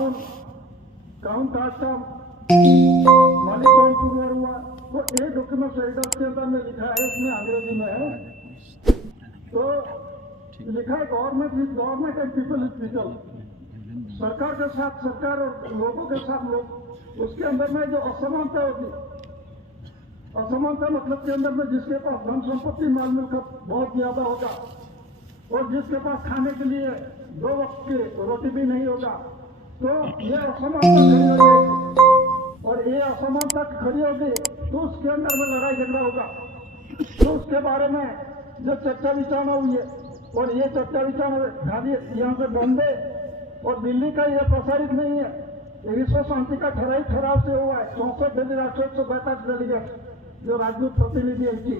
Crown cast का मालिक कौन पुरवर हुआ, तो ये डॉक्यूमेंट एडिटर्स के अंदर में लिखा है, इसमें अंग्रेजी में है। तो लिखा है government is government and people is people. सरकार के साथ सरकार और लोगों के साथ लोग, उसके अंदर में जो असमानता होगी, असमानता मतलब के अंदर में जिसके पास धन संपत्ति माल मिलकत बहुत ज्यादा होगा और जिसके पास खाने के लिए 2 वक्त की रोटी भी नहीं होगा, तो ये असमानता खड़ी होगी और ये असमानता खड़ी होगी तो उसके अंदर में लड़ाई झगड़ा होगा। तो उसके बारे में जो चर्चा विचारणा हुई है, और ये चर्चा विचारणा खाली यहाँ से बॉम्बे और दिल्ली का ये प्रसारित नहीं है, ये विश्व शांति का ठराव से हुआ है। 64 दिल्ली राष्ट्र 142 डेलीगेट जो राजदूत प्रतिनिधि एलची,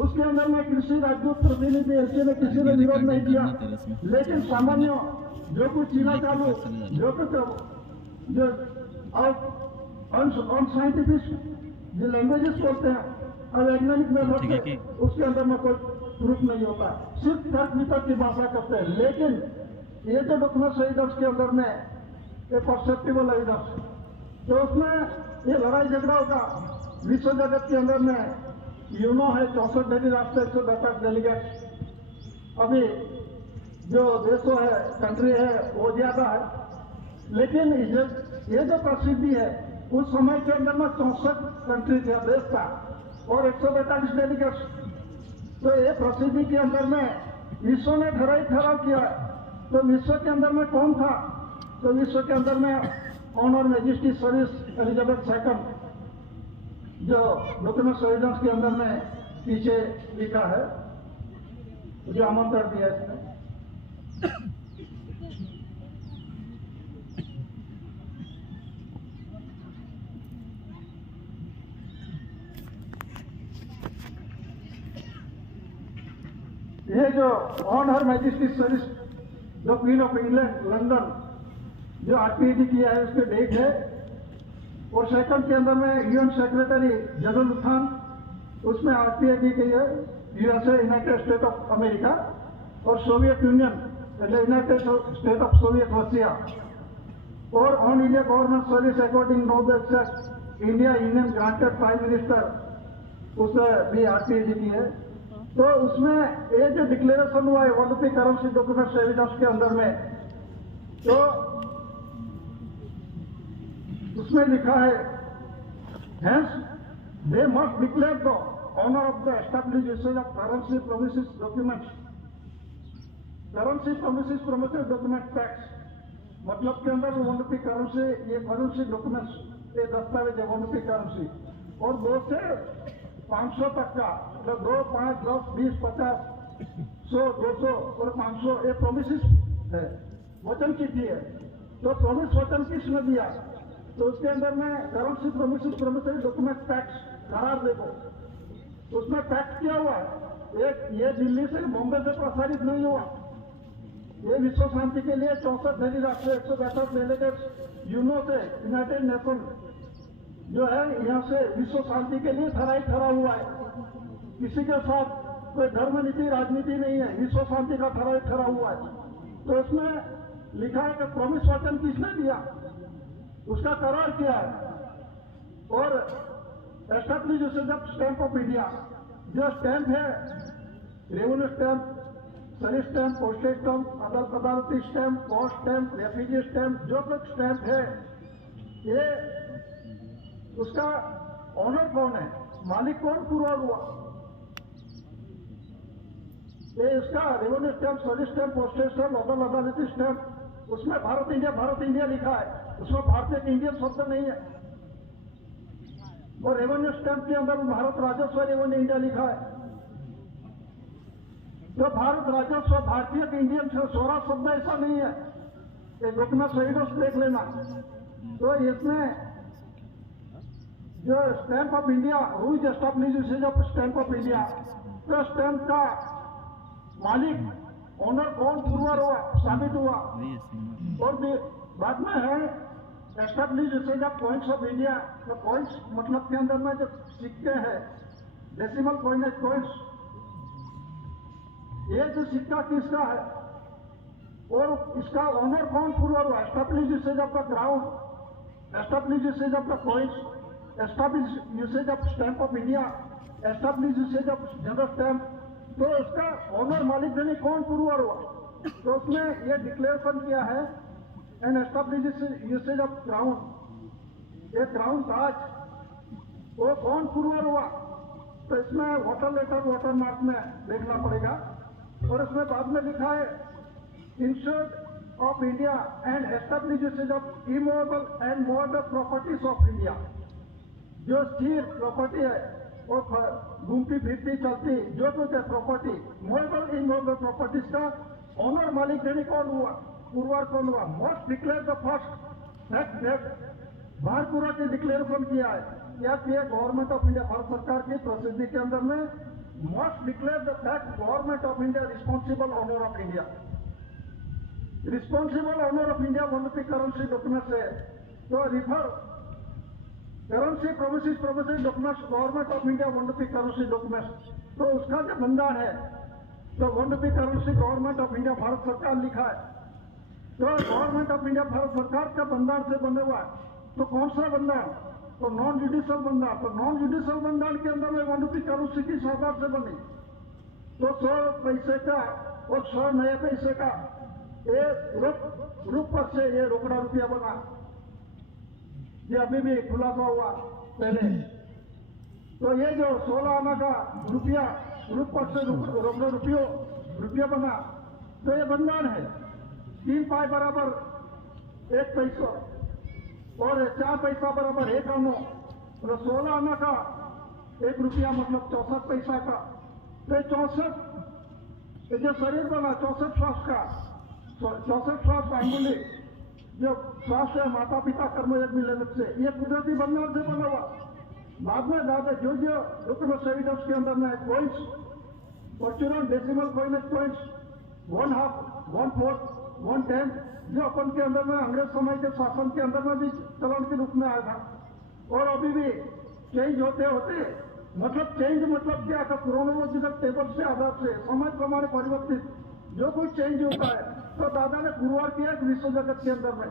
उसके अंदर में कृषि राजदूत प्रतिनिधि एलची ने किसी ने विरोध नहीं किया, लेकिन सामान्य जो कुछ चीना चालू जो कुछ जो अनसाइंटिफिक जो लैंग्वेजेस बोलते हैं अवैज्ञानिक मेथड से, उसके अंदर में कोई प्रूफ नहीं होता, सिर्फ तर्क वितर्क की भाषा करते हैं। लेकिन ये जो डॉक्यूमेंट एविडेंस के अंदर में ये परसेप्टिबल एविडेंस, तो उसमें ये लड़ाई झगड़ा होगा विश्व जगत के अंदर में। यूनो है 64 डेली राष्ट्र 142 डेलीगेट, अभी जो देशों है कंट्री है वो ज्यादा है, लेकिन ये जो प्रसिद्धि है उस समय के अंदर में 64 कंट्री था देश था और 142 डेलीगेट्स। तो ये प्रसिद्धि के अंदर में विश्व ने ठराव किया। तो विश्व के अंदर में कौन था, तो विश्व के अंदर में on her majesty service Elizabeth second, जो डॉक्यूमेंट एविडेंस के अंदर में पीछे लिखा है, जो आमंत्रण दिया इसने। ये जो ऑन हर मैजेस्टी सर्विस जो क्वीन ऑफ इंग्लैंड लंदन जो आरपीडी किया है उसके डेट है, और सेकंड के अंदर में यूएन सेक्रेटरी जनरल खान, उसमें आरपीडी की है USA United State of America और Soviet Union United State of Soviet Russia, और on India government service according Nobel act India union granted prime minister, उसे भी आरपीडी की है। तो उसमें ये जो डिक्लेरेशन हुआ है वर्ल्ड करेंसी डॉक्यूमेंट एविडेंस के अंदर में, तो उसमें लिखा है hence they must declare the honour of the established usage of currency promises documents, currency promises promises document tax, मतलब के अंदर वर्ल्ड करेंसी ये करेंसी डॉक्यूमेंट्स ये दस्तावेज है वर्ल्ड करेंसी, और 2 से 500 तक का, मतलब 2, 5, 10, 20, 50, 100, 200 और 500 ये प्रोमिसेस है, वचन की थी है। तो प्रोमिस वचन किसने दिया, तो उसके अंदर में currency promises promissory document tax करार देखो, उसमें टैक्स क्या हुआ है, एक ये दिल्ली से बॉम्बे से प्रसारित नहीं हुआ, ये विश्व शांति के लिए 64 डेली राष्ट्र 162 डेलीगेट्स यूनो से यूनाइटेड नेशन जो है यहाँ से विश्व शांति के लिए ठरा हुआ है। किसी के साथ कोई धर्म नीति राजनीति नहीं है, विश्व शांति का ठरा हुआ है। तो उसमें लिखा है कि प्रॉमिस वचन किसने दिया, उसका करार किया है, और establish usage stamp of India, जो स्टैंप है revenue stamp, service stamp, postage stamp, अदालती stamp, post stamp, refugee stamp, जो कुछ स्टैंप है ये उसका ऑनर कौन है, मालिक कौन पूरा हुआ, ये इसका revenue stamp, service stamp, postage stamp, अदालती स्टैंप, उसमें भारत इंडिया लिखा है, उसमें भारतीय इंडियन शब्द नहीं है, और रेवेन्यू स्टैंप के अंदर भारत राजस्व रेवेन्यू इंडिया लिखा है। तो भारत राजस्व भारतीय इंडियन स्वराज शब्द ऐसा नहीं है, ये डॉक्यूमेंट एविडेंस देख लेना। तो इसमें जो stamp of India ROUGE establish usage of stamp of India, तो स्टैंप का मालिक ऑनर कौन पूर्वर हुआ साबित हुआ, और बाद में है establish usage of coins of India. तो कॉइन्स मतलब के अंदर में जो सिक्के हैं डेसिमल कॉइनेज कॉइन्स, ये जो सिक्का किसका है, और इसका ऑनर कौन पूरा हुआ? Establish usage of the ground, establish usage of the coins, establish usage of stamp of India, establish usage of general stamp. तो उसका ऑनर मालिक यानी कौन पूरा हुआ? तो उसमें यह डिक्लेरेशन किया है and establish usage of ground, ये ग्राउंड ताज वो कौन पूरा हुआ? तो इसमें वाटर लेटर वाटर मार्क में देखना पड़ेगा। और इसमें बाद में लिखा है insured of India and establish usage of immovable and movable properties of India. जो स्थिर प्रॉपर्टी है और घूमती फिरती चलती जो कुछ है प्रॉपर्टी, मूवेबल इमूवेबल प्रॉपर्टीज का ऑनर मालिक यानी कौन हुआ? पुरवार कौन हुआ? Must declare the first fact that भारतपुरा की डिक्लेरेशन किया है क्या किया? गवर्नमेंट ऑफ इंडिया, भारत सरकार की प्रसिद्धि के अंदर में must declare the fact government of India responsible honour of India. Responsible honour of India one rupee currency documents है। तो refer currency promises documents government of India one rupee currency documents. तो उसका जो बंधान है तो one rupee currency government of India Bharat सरकार लिखा है। तो गवर्नमेंट ऑफ इंडिया भारत सरकार का बंधान से बने हुआ है। तो कौन सा बंधान? तो नॉन जुडिशियल बंधान। तो नॉन जुडिशियल बंधान के अंदर में वन रुपी करेंसी किस आधार से बनी? तो 100 पैसे का और 100 नए पैसे का रूप पर से ये रोकड़ा रुपया बना। ये अभी भी खुलासा हुआ पहले। तो ये जो 16 आना का रुपया रूप पर से रोकड़ा रुपया बना, तो ये बंधान है। 3 पाई बराबर 1 पैसा और 4 पैसा बराबर 1 आना। और 16 आना का 1 रुपया मतलब 64 पैसा का। तो 64 जो शरीर बना 64 श्वास का, 64 श्वास अंगुली जो श्वास है माता पिता कर्मयोग मिलने से, ये कुदरती बंधान से बना हुआ। बाद में दादा जो रुकन सेविडर्स के अंदर में कोइंस, फॉर्चूनर डेसिमल कोइंस 1/2, 1/4, 1/10 जो अपन के अंदर में अंग्रेज समय के शासन के अंदर में भी चलन के रूप में आया था। और अभी भी चेंज होते होते मतलब चेंज मतलब क्या था? क्रोनोलॉजिकल टेबल से आधार से समय प्रमाण परिवर्तित जो कोई चेंज होता है तो दादा ने पुरवार किया विश्व जगत के अंदर में।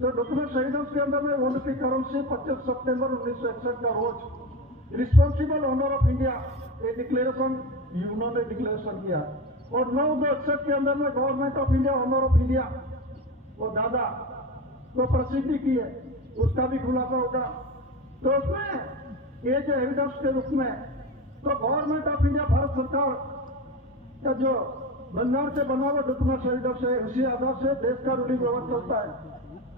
तो डॉक्यूमेंट शहीदों के अंदर में वन रुपी करेंसी 25 सितंबर 1961 का रोज रिस्पॉन्सिबल ऑनर ऑफ इंडिया ये डिक्लेरेशन उन्होंने डिक्लेरेशन किया। और 9/61 के अंदर में government of India honour of India वो दादा को प्रसिद्धि की है, उसका भी खुलासा होगा। तो उसमें ये जो एविडेंस के रूप में तो गवर्नमेंट ऑफ इंडिया भारत सरकार का जो बंधान से बना हुआ डॉक्यूमेंट शहीदों से उसी आधार से देश का रूलिंग व्यवहार चलता है।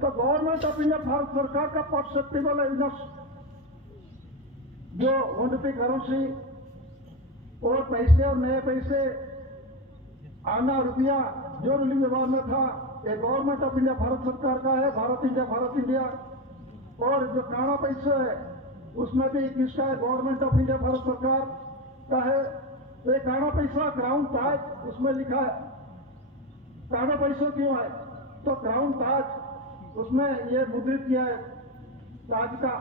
तो गवर्नमेंट ऑफ इंडिया भारत सरकार का परसेप्टिबल एविडेंस जो वन रुपी करेंसी और पैसे और नए पैसे आना रुपया जो रूलिंग व्यवहार में था ये गवर्नमेंट ऑफ इंडिया भारत सरकार का है। भारत इंडिया। और जो काला पैसा है उसमें भी किसका है? गवर्नमेंट ऑफ इंडिया भारत सरकार का है। तो ये काला पैसा क्राउन ताज उसमें लिखा है। काला पैसा क्यों है? तो क्राउन ताज उसमें ये मुद्रित किया है ताज का,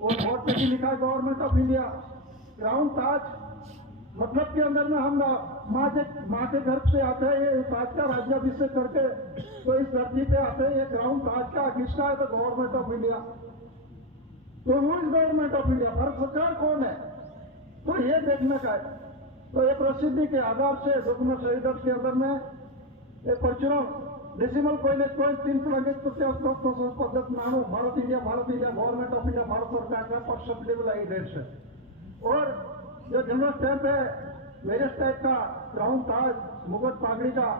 और बोर्ड पे भी लिखा है गवर्नमेंट ऑफ इंडिया। क्राउन ताज मतलब के अंदर में हम माँ के गर्भ से आते हैं, ये ताज का राज्याभिषेक करके तो इस धरती पे आते हैं। ये क्राउन ताज का किसका है? तो गवर्नमेंट ऑफ इंडिया। तो वो इस गवर्नमेंट ऑफ इंडिया भारत सरकार कौन है? तो ये देखने का है। तो ये प्रसिद्धि के आधार से डॉक्यूमेंट शहीदर्स के अंदर में ये फॉर्चूनर डेसिमल कोइन 3 पद्धत नानू Bharat India government of India Bharat सरकार का परसेप्टिबल एविडेंस है। और जो जनरल स्टैंप है वेरियस टाइप का क्राउन ताज मुकुट पागड़ी का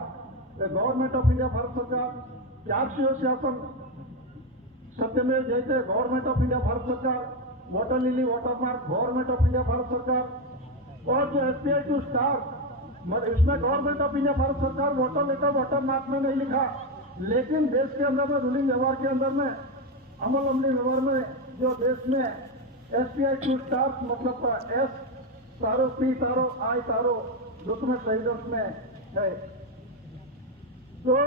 गवर्नमेंट ऑफ इंडिया भारत सरकार। 400 शासन सत्यमेव जयते गवर्नमेंट ऑफ इंडिया भारत सरकार। Water lily water mark government of India Bharat सरकार। और जो SBI 2 स्टार इसमें गवर्नमेंट ऑफ इंडिया भारत सरकार वाटर लेटर वाटर मार्क में नहीं लिखा, लेकिन देश के अंदर में रूलिंग व्यवहार के अंदर में अमली व्यवहार में जो देश में SBI 2 स्टार मतलब S तारो P तारो I तारो डॉक्यूमेंट शहीदर्स में है। तो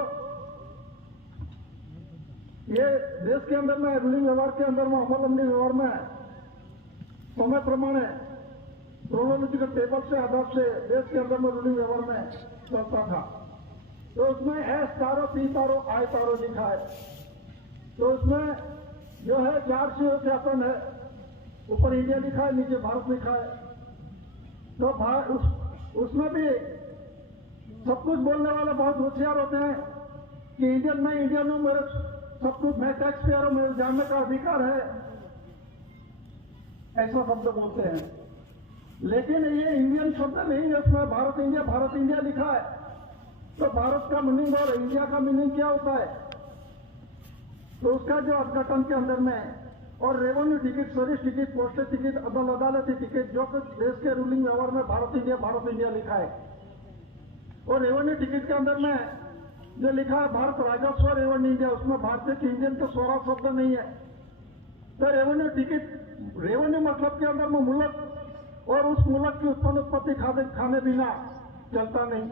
ये देश के अंदर में रूलिंग व्यवहार के अंदर में अमली व्यवहार में समय प्रमाण क्रोनोलॉजिकल टेबल से आधार से देश के अंदर में रूलिंग व्यवहार में चलता था। तो उसमें एस तारो पी तारो आई तारो लिखा है। तो उसमें जो है 4 सीओ ज्ञापन है, ऊपर इंडिया लिखा है, नीचे भारत लिखा है। तो उसमें भी सब कुछ बोलने वाले बहुत होशियार होते हैं कि इंडियन हूं, मेरे सब कुछ, मैं टैक्स पेयर हूं, मेरे जानने का अधिकार है, ऐसा शब्द बोलते हैं। लेकिन ये इंडियन शब्द नहीं है, उसमें भारत इंडिया लिखा है। तो भारत का मीनिंग और इंडिया का मीनिंग क्या होता है? तो उसका जो अर्थ के अंदर में, और revenue ticket, service ticket, postage ticket, अदालती टिकट, जो कुछ देश के रूलिंग व्यवहार में भारत इंडिया लिखा है। और रेवेन्यू टिकट के अंदर में जो लिखा है भारत राजस्व रेवेन्यू इंडिया, उसमें भारतीय के इंडियन के 16 शब्द नहीं है। तो रेवेन्यू टिकट, रेवेन्यू मतलब के अंदर में मुल्क, और उस मुल्क की उत्पत्ति खाने बिना चलता नहीं।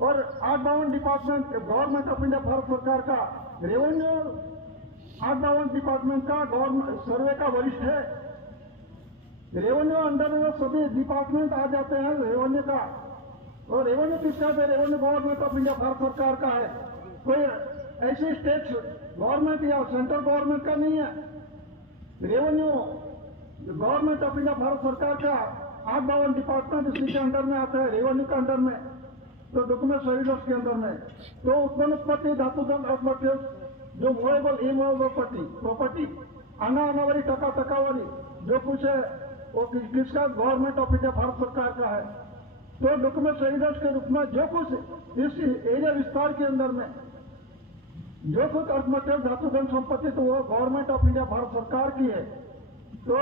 और 852 department government of India, Bharat सरकार का रेवेन्यू 852 डिपार्टमेंट का गवर्नमेंट सर्वे का वरिष्ठ है। रेवेन्यू अंडर में सभी डिपार्टमेंट आ जाते हैं रेवेन्यू का। और रेवेन्यू किसका है? Revenue government of India, Bharat सरकार का है। कोई ऐसी स्टेट गवर्नमेंट या सेंट्रल गवर्नमेंट का नहीं है। Revenue government of India, Bharat सरकार का 852 डिपार्टमेंट इसी के अंडर में आता है, रेवेन्यू के अंडर में। तो डॉक्यूमेंट सर्विस के अंदर में तो उत्पत्ति, धातुधन, अर्थ मटेरियल, जो मूवेबल इमूवेबल प्रॉपर्टी, आना वाली, टका वाली जो कुछ है, वो किसका? गवर्नमेंट ऑफ इंडिया, भारत सरकार का है। तो डॉक्यूमेंट सर्विस के रूप में जो कुछ इस एरिया विस्तार के अंदर में जो कुछ अर्थ मटेरियल, धातुधन संपत्ति, तो वो गवर्नमेंट ऑफ इंडिया, भारत सरकार की है। तो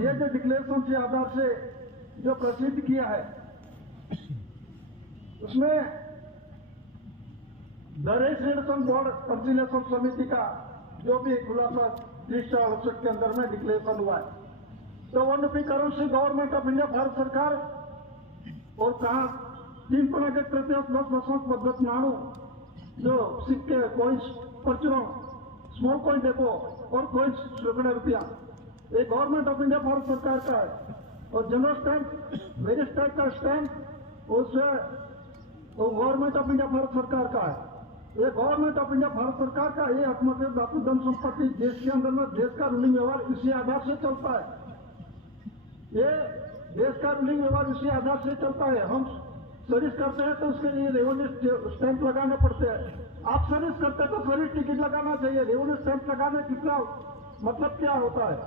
ये जो डिक्लेरेशन के आधार से जो प्रसिद्ध किया है, उसमें द रजिस्ट्रेशन बोर्ड कंसिलेशन समिति का जो भी खुलासा 368 के अंदर में डिक्लेरेशन हुआ है। तो one currency government of India, Bharat सरकार, और कहा 3.33 पद्धत नाणु, जो सिक्के, कॉइन्स, परचूनों, स्मॉल कॉइन डेपो और कॉइन्स ₹100, ये गवर्नमेंट ऑफ इंडिया, भारत सरकार का है। और जनरल स्टैंप, वेरियस टाइप का स्टैंप, उससे वो गवर्नमेंट ऑफ इंडिया, भारत सरकार का है। ये गवर्नमेंट ऑफ इंडिया, भारत सरकार का ये आत्महत्या, धातु, धन संपत्ति, देश के अंदर में देश का रूलिंग व्यवहार इसी आधार से चलता है। ये देश का रूलिंग व्यवहार इसी आधार से चलता है। हम सर्विस करते हैं तो उसके लिए रेवेन्यू स्टैंप लगाने पड़ते हैं। आप सर्विस करते हैं तो सर्विस टिकट लगाना चाहिए। रेवेन्यू स्टैंप लगाने कितना मतलब क्या होता है?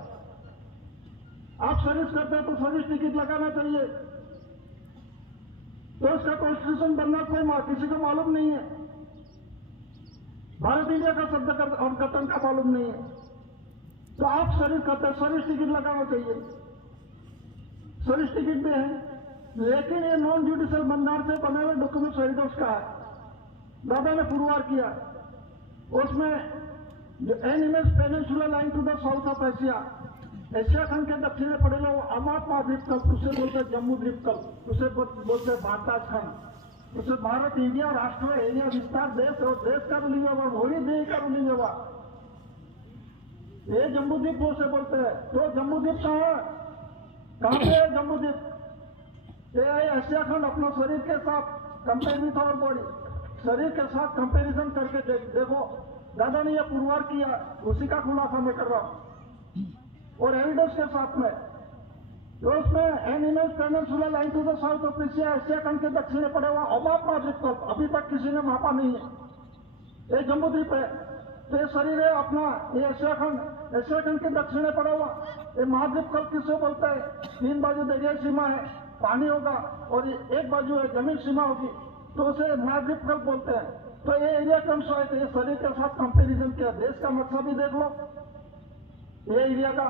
आप सर्विस करते हैं तो सर्विस टिकट लगाना चाहिए। तो इसका कॉन्स्टिट्यूशन बनना कोई किसी को मालूम नहीं है। भारत इंडिया का शब्द और गठन का मालूम नहीं है। तो आप सर्विस करते हैं, सर्विस टिकट लगाना चाहिए। सर्विस टिकट भी है, लेकिन ये नॉन जुडिशियल भंडार से बने हुए डॉक्यूमेंट सर्विस का है। दादा ने पुरवार किया, उसमें जो animals peninsula line to the south of Asia खंड के दक्षिण में पड़ेगा वो अमात्मा द्वीपकल्प, उसे बोलते जम्मू द्वीपकल्प, उसे बोलते भारताज खंड, उसे भारत इंडिया राष्ट्र एरिया विस्तार देश और देश का रूलिंग व्यवहार, वही देश का रूलिंग व्यवहार, ये जम्मू द्वीप उसे बोलते हैं। तो जम्मू द्वीप कहाँ पे है? जम्मू द्वीप ये एशिया खंड अपना शरीर के साथ कंपेयर विथ आवर बॉडी, शरीर के साथ कंपेरिजन करके देखो। दादा ने यह पुरवार किया, उसी का खुलासा मैं कर रहा हूं और एविडेंस के साथ में। तो उसमें animals peninsula line to the south of Asia, Asia खंड के दक्षिण में पड़े हुआ अमात्मा द्वीपकल्प, अभी तक किसी ने मापा नहीं है। ये जम्मू द्वीप है। तो ये शरीर है अपना, ये एशिया खंड के दक्षिण में पड़ा हुआ। ये महाद्वीपकल्प किसको बोलते हैं? 3 बाजू दरियाई सीमा है, पानी होगा, और एक बाजू है जमीन सीमा होगी, तो उसे महाद्वीपकल्प बोलते हैं। तो ये एरिया कम सो है। तो ये शरीर के साथ कंपेरिजन किया, देश का नक्शा भी देख लो ये एरिया का।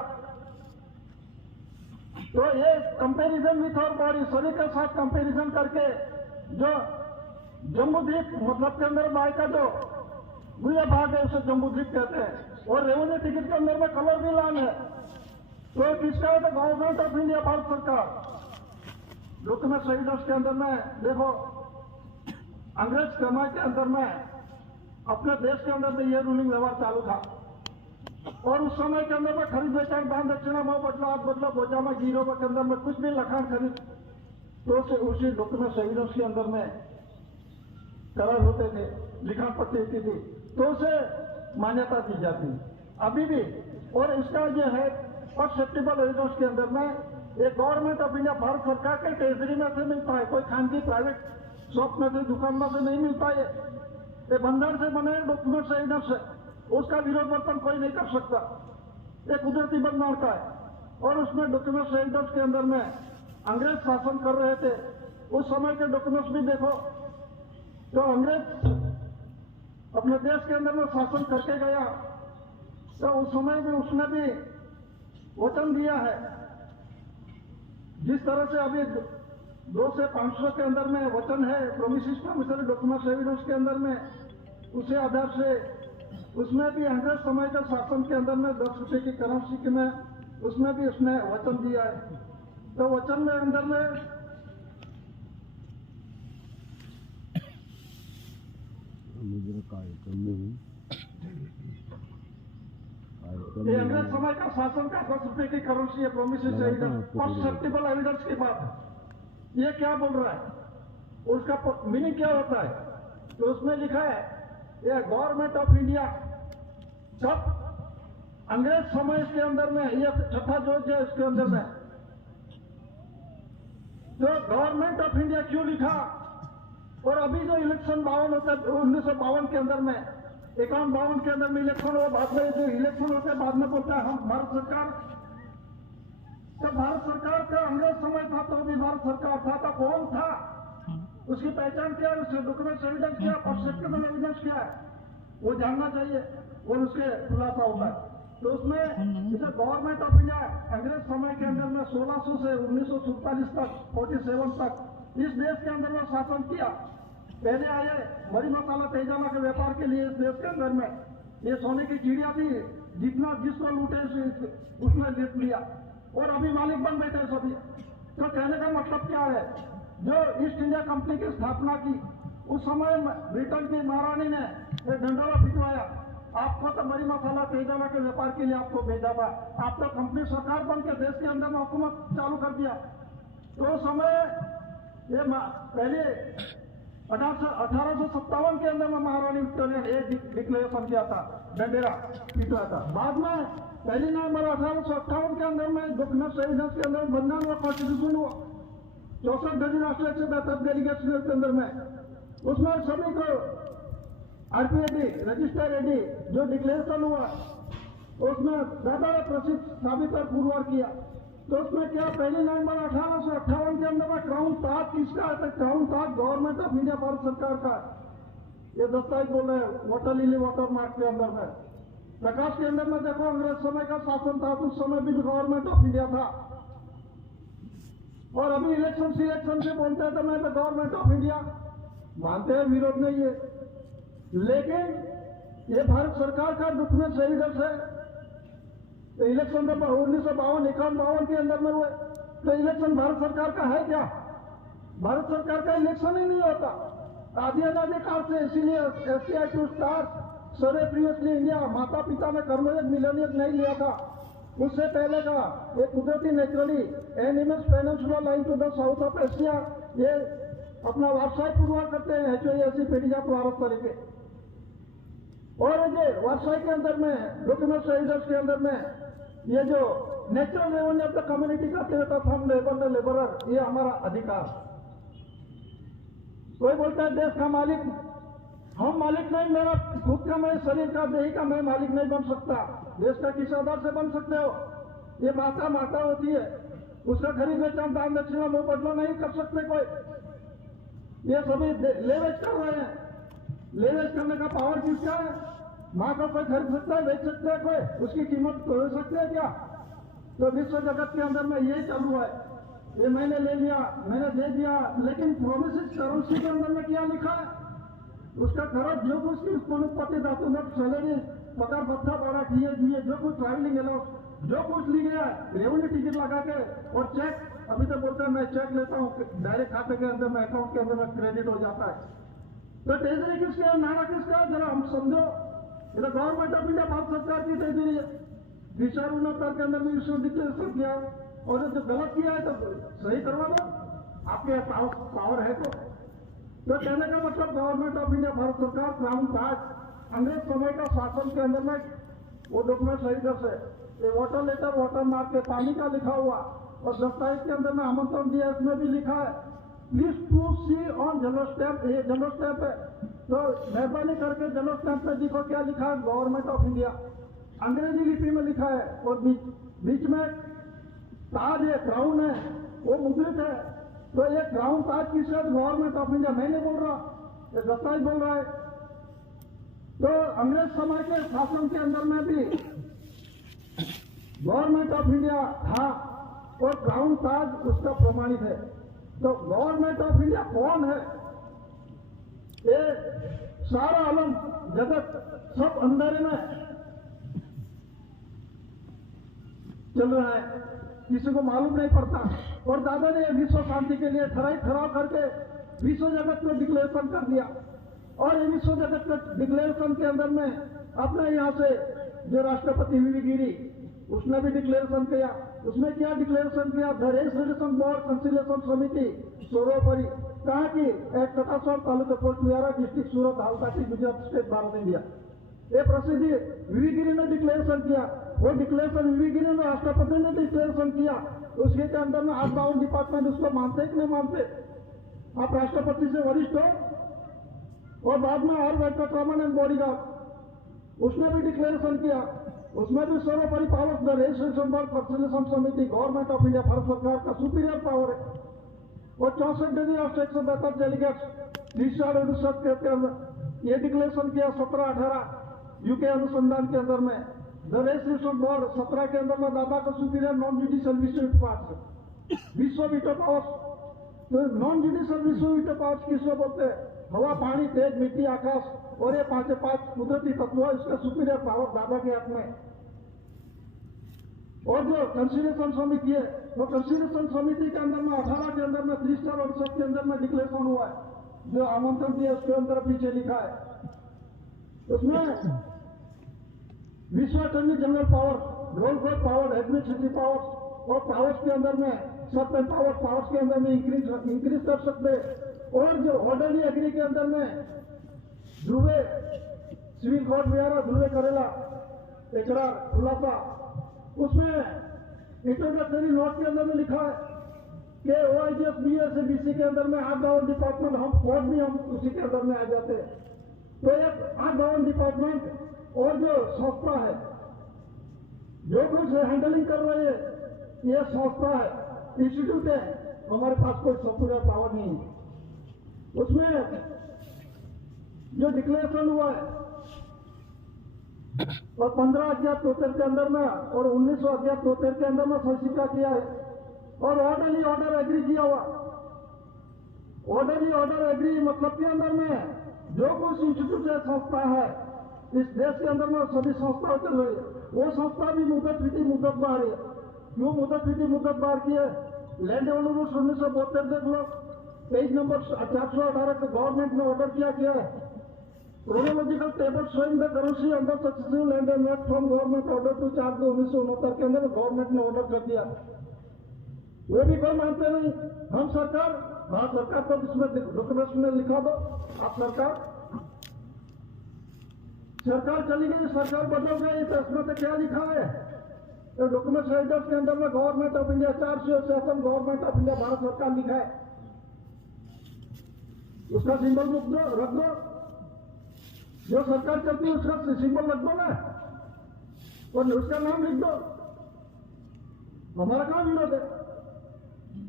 तो ये कंपेरिजन विथ और बॉडी, शरीर के साथ कंपेरिजन करके जो जम्मू द्वीप मतलब के अंदर बाई का जो गुया भाग है उसे जम्मू द्वीप कहते हैं। और रेवेन्यू टिकट के अंदर में कलर भी लाल है। तो किसका है? तो गवर्नमेंट ऑफ इंडिया, भारत सरकार। डॉक्यूमेंट सर्विस के अंदर में देखो, अंग्रेज समय के अंदर में अपने देश के अंदर में यह रूलिंग व्यवहार चालू था। और उस समय के अंदर में खरीद बेचान, दान दक्षिणा, मोह बदला, हाथ बदला, बोझा में गिरो के अंदर में कुछ भी लखान खरीद, तो उसी डॉक्यूमेंट सर्विस के अंदर में करार होते थे, लिखान पट्टी होती थी, तो उसे मान्यता दी जाती अभी भी। और इसका जो है परसेप्टेबल एविडेंस के अंदर में ये गवर्नमेंट ऑफ इंडिया भारत सरकार के ट्रेजरी में से मिलता है, कोई खानगी प्राइवेट शॉप में से दुकान में से नहीं मिलता है। ये बंदर से बने डॉक्यूमेंट्स एविडेंस है, उसका विरोध वर्तन कोई नहीं कर सकता। ये कुदरती बंदर का है। और उसमें डॉक्यूमेंट्स एविडेंस के अंदर में अंग्रेज शासन कर रहे थे, उस समय के डॉक्यूमेंट्स भी देखो। तो अंग्रेज अपने देश के अंदर में शासन करके गया, तो उस समय भी उसने भी वचन दिया है। जिस तरह से अभी 2 से 500 के अंदर में वचन है प्रोमिसेस प्रॉमिसरी डॉक्यूमेंट्स एविडेंस के अंदर में, उसे आधार से उसमें भी अंग्रेज समय के शासन के अंदर में 10 रुपए की करेंसी में उसमें भी उसने वचन दिया है। तो वचन में अंदर में ये अंग्रेज समय का शासन का 10 रुपए की करेंसी है प्रोमिसेस एविडेंस, परसेप्टेबल एविडेंस की बात है। ये क्या बोल रहा है, उसका मीनिंग क्या होता है? तो उसमें लिखा है ये गवर्नमेंट ऑफ इंडिया कब अंग्रेज समय के अंदर में, ये छठा जोज है इसके अंदर में। तो गवर्नमेंट ऑफ इंडिया क्यों लिखा? और अभी जो इलेक्शन 52 होता है 1952 के अंदर में, 51-52 के अंदर में इलेक्शन हो, बाद में जो इलेक्शन होते हैं बाद में बोलता है हम भारत सरकार। तो भारत सरकार का अंग्रेज समय था तो अभी भारत सरकार था, तो कौन था, उसकी पहचान क्या है, उसके डॉक्यूमेंट्स एविडेंस क्या है, परसेप्टेबल एविडेंस क्या है, वो जानना चाहिए और उसके खुलासा होता है। तो उसमें जैसे गवर्नमेंट ऑफ इंडिया अंग्रेज समय के अंदर में 1600 से 1947 तक 47 तक इस देश के अंदर में शासन किया। पहले आए मरी मसाला तेजाना के व्यापार के लिए इस देश के अंदर में, ये सोने की चिड़िया थी, जितना जिसको लूटे उसने लूट लिया और अभी मालिक बन बैठे सभी। तो कहने का मतलब क्या है, जो ईस्ट इंडिया कंपनी की स्थापना की उस समय ब्रिटेन की महारानी ने एक डंडोरा पिटवाया, आपको तो मरी मसाला तेजाना के व्यापार के लिए आपको भेजा था, आप तो कंपनी सरकार बन के देश के अंदर में हुकूमत चालू कर दिया। तो उस समय ये पहले 1857 के अंदर में महारानी विक्टोरिया ने एक डिक्लेरेशन किया था, डंडेरा पिटवाया था। बाद में 1 नवंबर 1858 के अंदर में डॉक्यूमेंट्स एविडेंस के अंदर बंधन हुआ, कॉन्स्टिट्यूशन हुआ, 64 गजी राष्ट्र से बेहतर डेलीगेट्स के अंदर में, उसमें सभी को आरपीएडी रजिस्टर एडी जो डिक्लेरेशन हुआ उसमें ज्यादा प्रसिद्ध साबित और पुरवार किया। तो उसमें क्या 1 नवंबर 1858 के अंदर में क्राउन ताज किसका है? तो crown Taj government of India Bharat सरकार का। ये दस्तावेज बोल रहे हैं वाटर लिली वाटर मार्क के अंदर में। प्रकाश के अंदर में देखो अंग्रेज समय का शासन था, उस समय भी गवर्नमेंट ऑफ इंडिया था। और अभी इलेक्शन सिलेक्शन से बोलते हैं तो मैं तो गवर्नमेंट ऑफ इंडिया मानते हैं, विरोध नहीं है, लेकिन ये भारत सरकार का डॉक्यूमेंट एविडेंस है। तो इलेक्शन तो 1952 51 के अंदर में हुए, तो इलेक्शन भारत सरकार का है क्या? भारत सरकार का इलेक्शन ही नहीं होता आदि अनादिकाल से। इसीलिए SCI to star survey previously India माता पिता ने कर्मयोग मिलेनियम नहीं लिया था। उससे पहले का ये कुदरती naturally animals peninsula line to the south of Asia, ये अपना व्यावसायिक पूर्वार करते हैं ऐसी पेड़िया प्रारंभ तरीके। और ये व्यावसायिक के अंदर में डॉक्यूमेंट्स एविडेंस के अंदर में ये जो natural revenue of the community का फ्रॉम लेबर न लेबरर, ये हमारा अधिकार। कोई बोलता है देश का मालिक, हम मालिक नहीं, मेरा खुद का मैं शरीर का देही का मैं मालिक नहीं बन सकता। देश का किस आधार से बन सकते हो? ये माता माता होती है, उसका खरीद बेचम दान दक्षिणा मुंह बदला नहीं कर सकते कोई। ये सभी लेवेज कर रहे हैं। लेवेज करने का पावर किसका है? माँ का कोई खरीद सकता है, बेच सकता है कोई, उसकी कीमत तो हो सकती है क्या? तो विश्व जगत के अंदर में यही चालू है, ये मैंने ले लिया, मैंने दे दिया, लेकिन प्रोमिसेस करेंसी के अंदर में क्या लिखा है? उसका खर्च जो कुछ की उत्पत्ति धातु में सैलरी पगार भत्ता बड़ा दिए जो कुछ ट्रैवलिंग अलाउंस जो कुछ ली गया रेवेन्यू टिकट लगा के और चेक, अभी तो बोलते हैं मैं चेक लेता हूँ डायरेक्ट खाते के अंदर में अकाउंट के अंदर में क्रेडिट हो जाता है। तो ट्रेजरी किसका है, नारा किसका है? जरा हम समझो, ये तो गवर्नमेंट ऑफ इंडिया भारत सरकार की ट्रेजरी है। विचार उन्नतर के अंदर में इसको डिक्लेरेशन किया है और जो गलत किया है तो सही करवा दो, आपके पावर है तो तो कहने का मतलब गवर्नमेंट ऑफ इंडिया भारत सरकार क्राउन ताज अंग्रेज समय का शासन के अंदर में वो डॉक्यूमेंट सही कर से ये वाटर लेटर वाटर मार्क के पानी का लिखा हुआ और दस्तावेज के अंदर में आमंत्रण दिया इसमें भी लिखा है please to see on general stamp. ये जनरल स्टैंप है तो मेहरबानी करके जनरल स्टैंप पे देखो क्या लिखा है गवर्नमेंट ऑफ इंडिया अंग्रेजी लिपि में लिखा है और बीच में ताज है क्राउन है वो मुद्रित है। तो ये क्राउन ताज किस गवर्नमेंट ऑफ इंडिया मैं नहीं बोल रहा ये दस्तावेज बोल रहा है। तो अंग्रेज समय के शासन के अंदर में भी गवर्नमेंट ऑफ इंडिया था और क्राउन ताज उसका प्रमाणित है। तो गवर्नमेंट ऑफ इंडिया कौन है? ये सारा आलम जगत सब अंधेरे में चल रहा है किसी को मालूम नहीं पड़ता। और दादा ने विश्व शांति के लिए ठराव करके विश्व जगत को डिक्लेरेशन कर दिया और ये विश्व जगत के डिक्लेरेशन के अंदर में अपने यहाँ से जो राष्ट्रपति वीवी गिरी उसने भी डिक्लेरेशन किया। उसने क्या डिक्लेरेशन किया? द रेजिस्ट्रेशन बोर्ड कंसिलेशन समिति सर्वोपरि कहा कि एक कटासौर तालुका पोस्ट विहारा डिस्ट्रिक्ट सूरत हालकाटी गुजरात स्टेट भारत इंडिया ये प्रसिद्धि वीवी गिरी ने डिक्लेरेशन किया। वो डिक्लेरेशन वीवी गिरी ने राष्ट्रपति ने डिक्लेरेशन किया उसके के अंदर में 8 डिपार्टमेंट उसको मानते कि नहीं मानते? आप राष्ट्रपति से वरिष्ठ हो। और बाद में आर वेंकटरमन एंड बॉडीगार्ड उसने भी डिक्लेरेशन किया उसमें भी सर्वोपरि power the registration board conciliation समिति गवर्नमेंट ऑफ इंडिया भारत सरकार का सुपीरियर पावर है। और 64 डिग्री और 172 डेलीगेट्स डिस्चार्ज रिसर्च के अंदर ये डिक्लेरेशन किया 17-18 यूके अनुसंधान के अंदर में द रेजिस्ट्रेशन बोर्ड 17 के अंदर में दादा का सुपीरियर नॉन जुडिशियल विश्व पावर्स विश्व वीटो पावर्स। तो नॉन जुडिशियल विश्व वीटो पावर्स किसको बोलते हैं? हवा पानी तेज मिट्टी आकाश और ये 5 कुदरती तत्व इसका सुपीरियर पावर दादा के हाथ में। और जो कंसिलेशन समिति है वो कंसिलेशन समिति के अंदर में 18 के अंदर में 30 वर्षों के अंदर में डिक्लेरेशन हुआ है जो आमंत्रण दिया उसके अंदर पीछे लिखा है उसमें विश्व attorney general power role court power administrative powers और पावर्स के अंदर में सब पावर्स के अंदर में इंक्रीज कर सकते। और जो ऑर्डरली एग्री के अंदर में ध्रुवे सिविल कोर्ट विहारा ध्रुवे करेला इकरार खुलासा उसमें इंट्रोडक्टरी नोट के अंदर में लिखा है कि OIGS BS BC के अंदर में 8 डिपार्टमेंट हम कोर्ट भी हम उसी के अंदर में आ जाते हैं। तो एक 8 डिपार्टमेंट और जो संस्था है जो कुछ हैंडलिंग कर रही है ये संस्था है इंस्टीट्यूट है हमारे पास कोई सुपीरियर पावर नहीं है। उसमें जो डिक्लेरेशन हुआ है और 15 अज्ञात तोतर के अंदर में और 1900 अज्ञात तोतर के अंदर में संस्वीकार किया है और ऑर्डरली ऑर्डर एग्री किया हुआ। ऑर्डरली ऑर्डर एग्री मतलब के अंदर में जो कुछ इंस्टीट्यूट है संस्था है इस देश के अंदर में सभी संस्थाएं चल रही है वो संस्था भी मुद्दत विधि मुद्दत बाहर है। क्यों मुद्दत विधि मुद्दत बाहर की है? लैंड ऑर्डर 1972 देख लो पेज नंबर 418 के गवर्नमेंट ने ऑर्डर किया है chronological table showing the currency under successive land and not from government order to 4/1969 के अंदर गवर्नमेंट ने ऑर्डर कर दिया। वो भी कोई मानते नहीं। हम सरकार हाँ सरकार तो इसमें डॉक्यूमेंट्स में लिखा दो आप सरकार चली गई सरकार बदल गई तो इसमें तो क्या लिखा है? तो डॉक्यूमेंट राइटर्स के अंदर में government of India 400 government of India Bharat सरकार लिखा है उसका सिंबल रख दो। जो सरकार चलती है उसका सिंबल रख दो ना और उसका नाम लिख दो। हमारा काम विरोध है।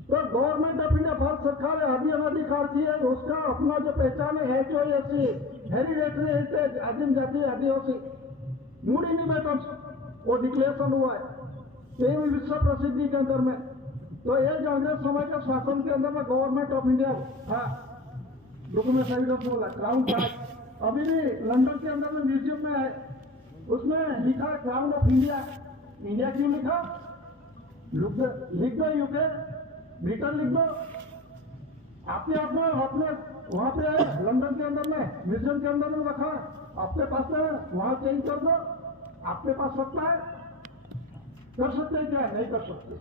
तो गवर्नमेंट ऑफ इंडिया भारत सरकार है आदि अनाधिकार की है उसका अपना जो पहचान है HOAC हेरिटेज हेरिटेज आदिम जाति आदिवासी मूड इंडिपेंडेंस वो डिक्लेरेशन हुआ है ये विश्व प्रसिद्धि के अंदर में। तो ये जो अंग्रेज समय के शासन के अंदर में गवर्नमेंट ऑफ इंडिया था डॉक्यूमेंट एविडेंस बोला क्राउन ताज अभी भी लंदन के अंदर में म्यूजियम में है उसमें लिखा है क्राउन ऑफ इंडिया। इंडिया क्यों लिखा? लिख दो यूके ब्रिटेन लिख दो आपने अपने वहां पे है लंदन के अंदर में म्यूजियम के अंदर में रखा आपके पास में वहां चेंज कर दो। आपके पास सकता है कर सकते हैं क्या? नहीं कर सकते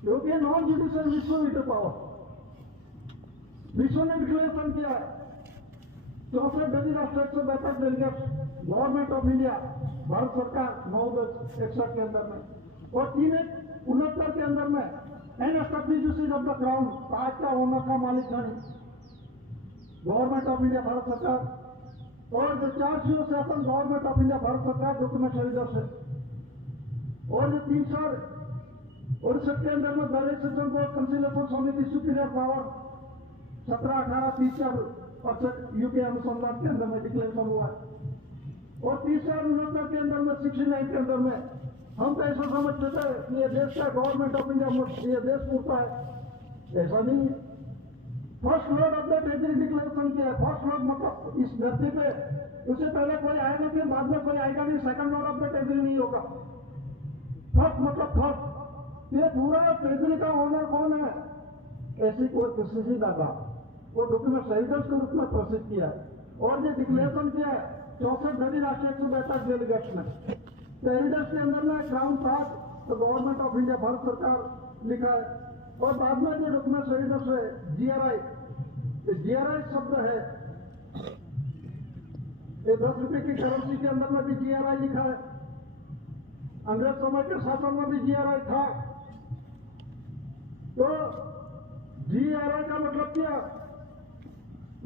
क्योंकि नॉन जुडिशियल विश्व वीटो पावर विश्व ने डिक्लेरेशन किया है 64 डेलीगेट स्टेट से 62 delegate government of India Bharat सरकार 9/61 के अंदर में, और 3/69 के अंदर में an establishment of the crown, ताज का ओनर का मालिक नहीं गवर्नमेंट ऑफ इंडिया भारत सरकार, और जो 407 गवर्नमेंट ऑफ इंडिया भारत सरकार डॉक्यूमेंट रीडर से, और जो 368 के अंदर में डायरेक्शन बोर्ड कंसिलेशन समिति सुपीरियर पावर 17, 18, 30 यूके अनुसंधान के अंदर में डिक्लेरेशन हुआ है, और 369 के अंदर में 69 के अंदर में हम तो ऐसा समझते थे कि ये देश का गवर्नमेंट ऑफ इंडिया ये देश पूछता है, ऐसा नहीं है। First lord of the territory declaration किया है। फर्स्ट लॉर्ड मतलब इस धरती पे उससे पहले कोई आएगा फिर बाद में कोई आएगा नहीं, second Lord of the territory नहीं होगा। फर्स्ट मतलब फर्स्ट, ये पूरा टेरिटरी का ओनर कौन है, ऐसी कोई किसी दादा वो डॉक्यूमेंट राइटर्स के रूप में प्रसिद्ध किया है, और ये डिक्लेरेशन किया है 64 राष्ट्रीय 162 डेलीगेट्स में। डेलीगेट्स के अंदर में क्राउन ताज तो गवर्नमेंट ऑफ इंडिया भारत सरकार लिखा है, और बाद में जो डॉक्यूमेंट राइटर्स है GRI, GRI शब्द है, ये 10 रुपए की करेंसी के अंदर में भी GRI लिखा है, अंग्रेज समय के शासन में भी GRI था। तो GRI का मतलब क्या,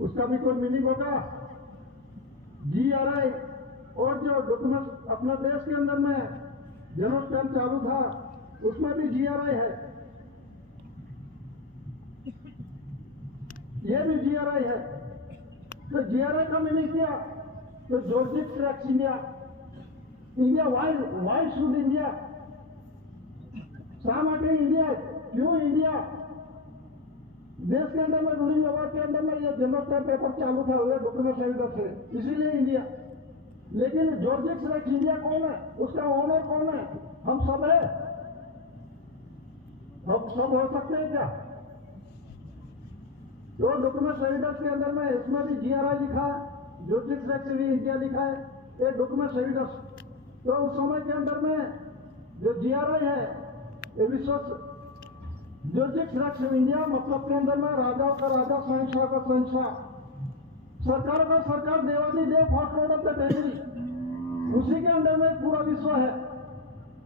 उसका भी कोई मीनिंग होगा। GRI और जो डॉक्यूमेंट अपना देश के अंदर में जनरल स्टैम्प चालू था उसमें भी GRI है, ये भी GRI है। तो GRI का मीनिंग क्या, तो जॉर्जिक ट्रैक्स India, India why should India, शा माटे इंडिया, क्यों इंडिया, देश के अंदर में रूलिंग अवार्ड के अंदर में ये जनरल स्टैम्प पेपर चालू था हुए डॉक्यूमेंट राइटर से, इसीलिए इंडिया। लेकिन जॉर्जिक ट्रैक्स इंडिया कौन है, उसका ओनर कौन है, हम सब है, हम सब हो सकते हैं क्या। तो डॉक्यूमेंट राइटर्स के अंदर में इसमें भी GRI लिखा है, जॉर्जिक ट्रैक्स इंडिया लिखा है, ये डॉक्यूमेंट राइटर्स। तो उस समय के अंदर में जो GRI है ये विश्व जॉर्जिक ट्रैक्स इंडिया मतलब के अंदर में राजाओं का राजा, शहंशाह का शहंशाह, सरकार का सरकार, देवाधिदेव, first lord of the territory, उसी के अंदर में पूरा विश्व है,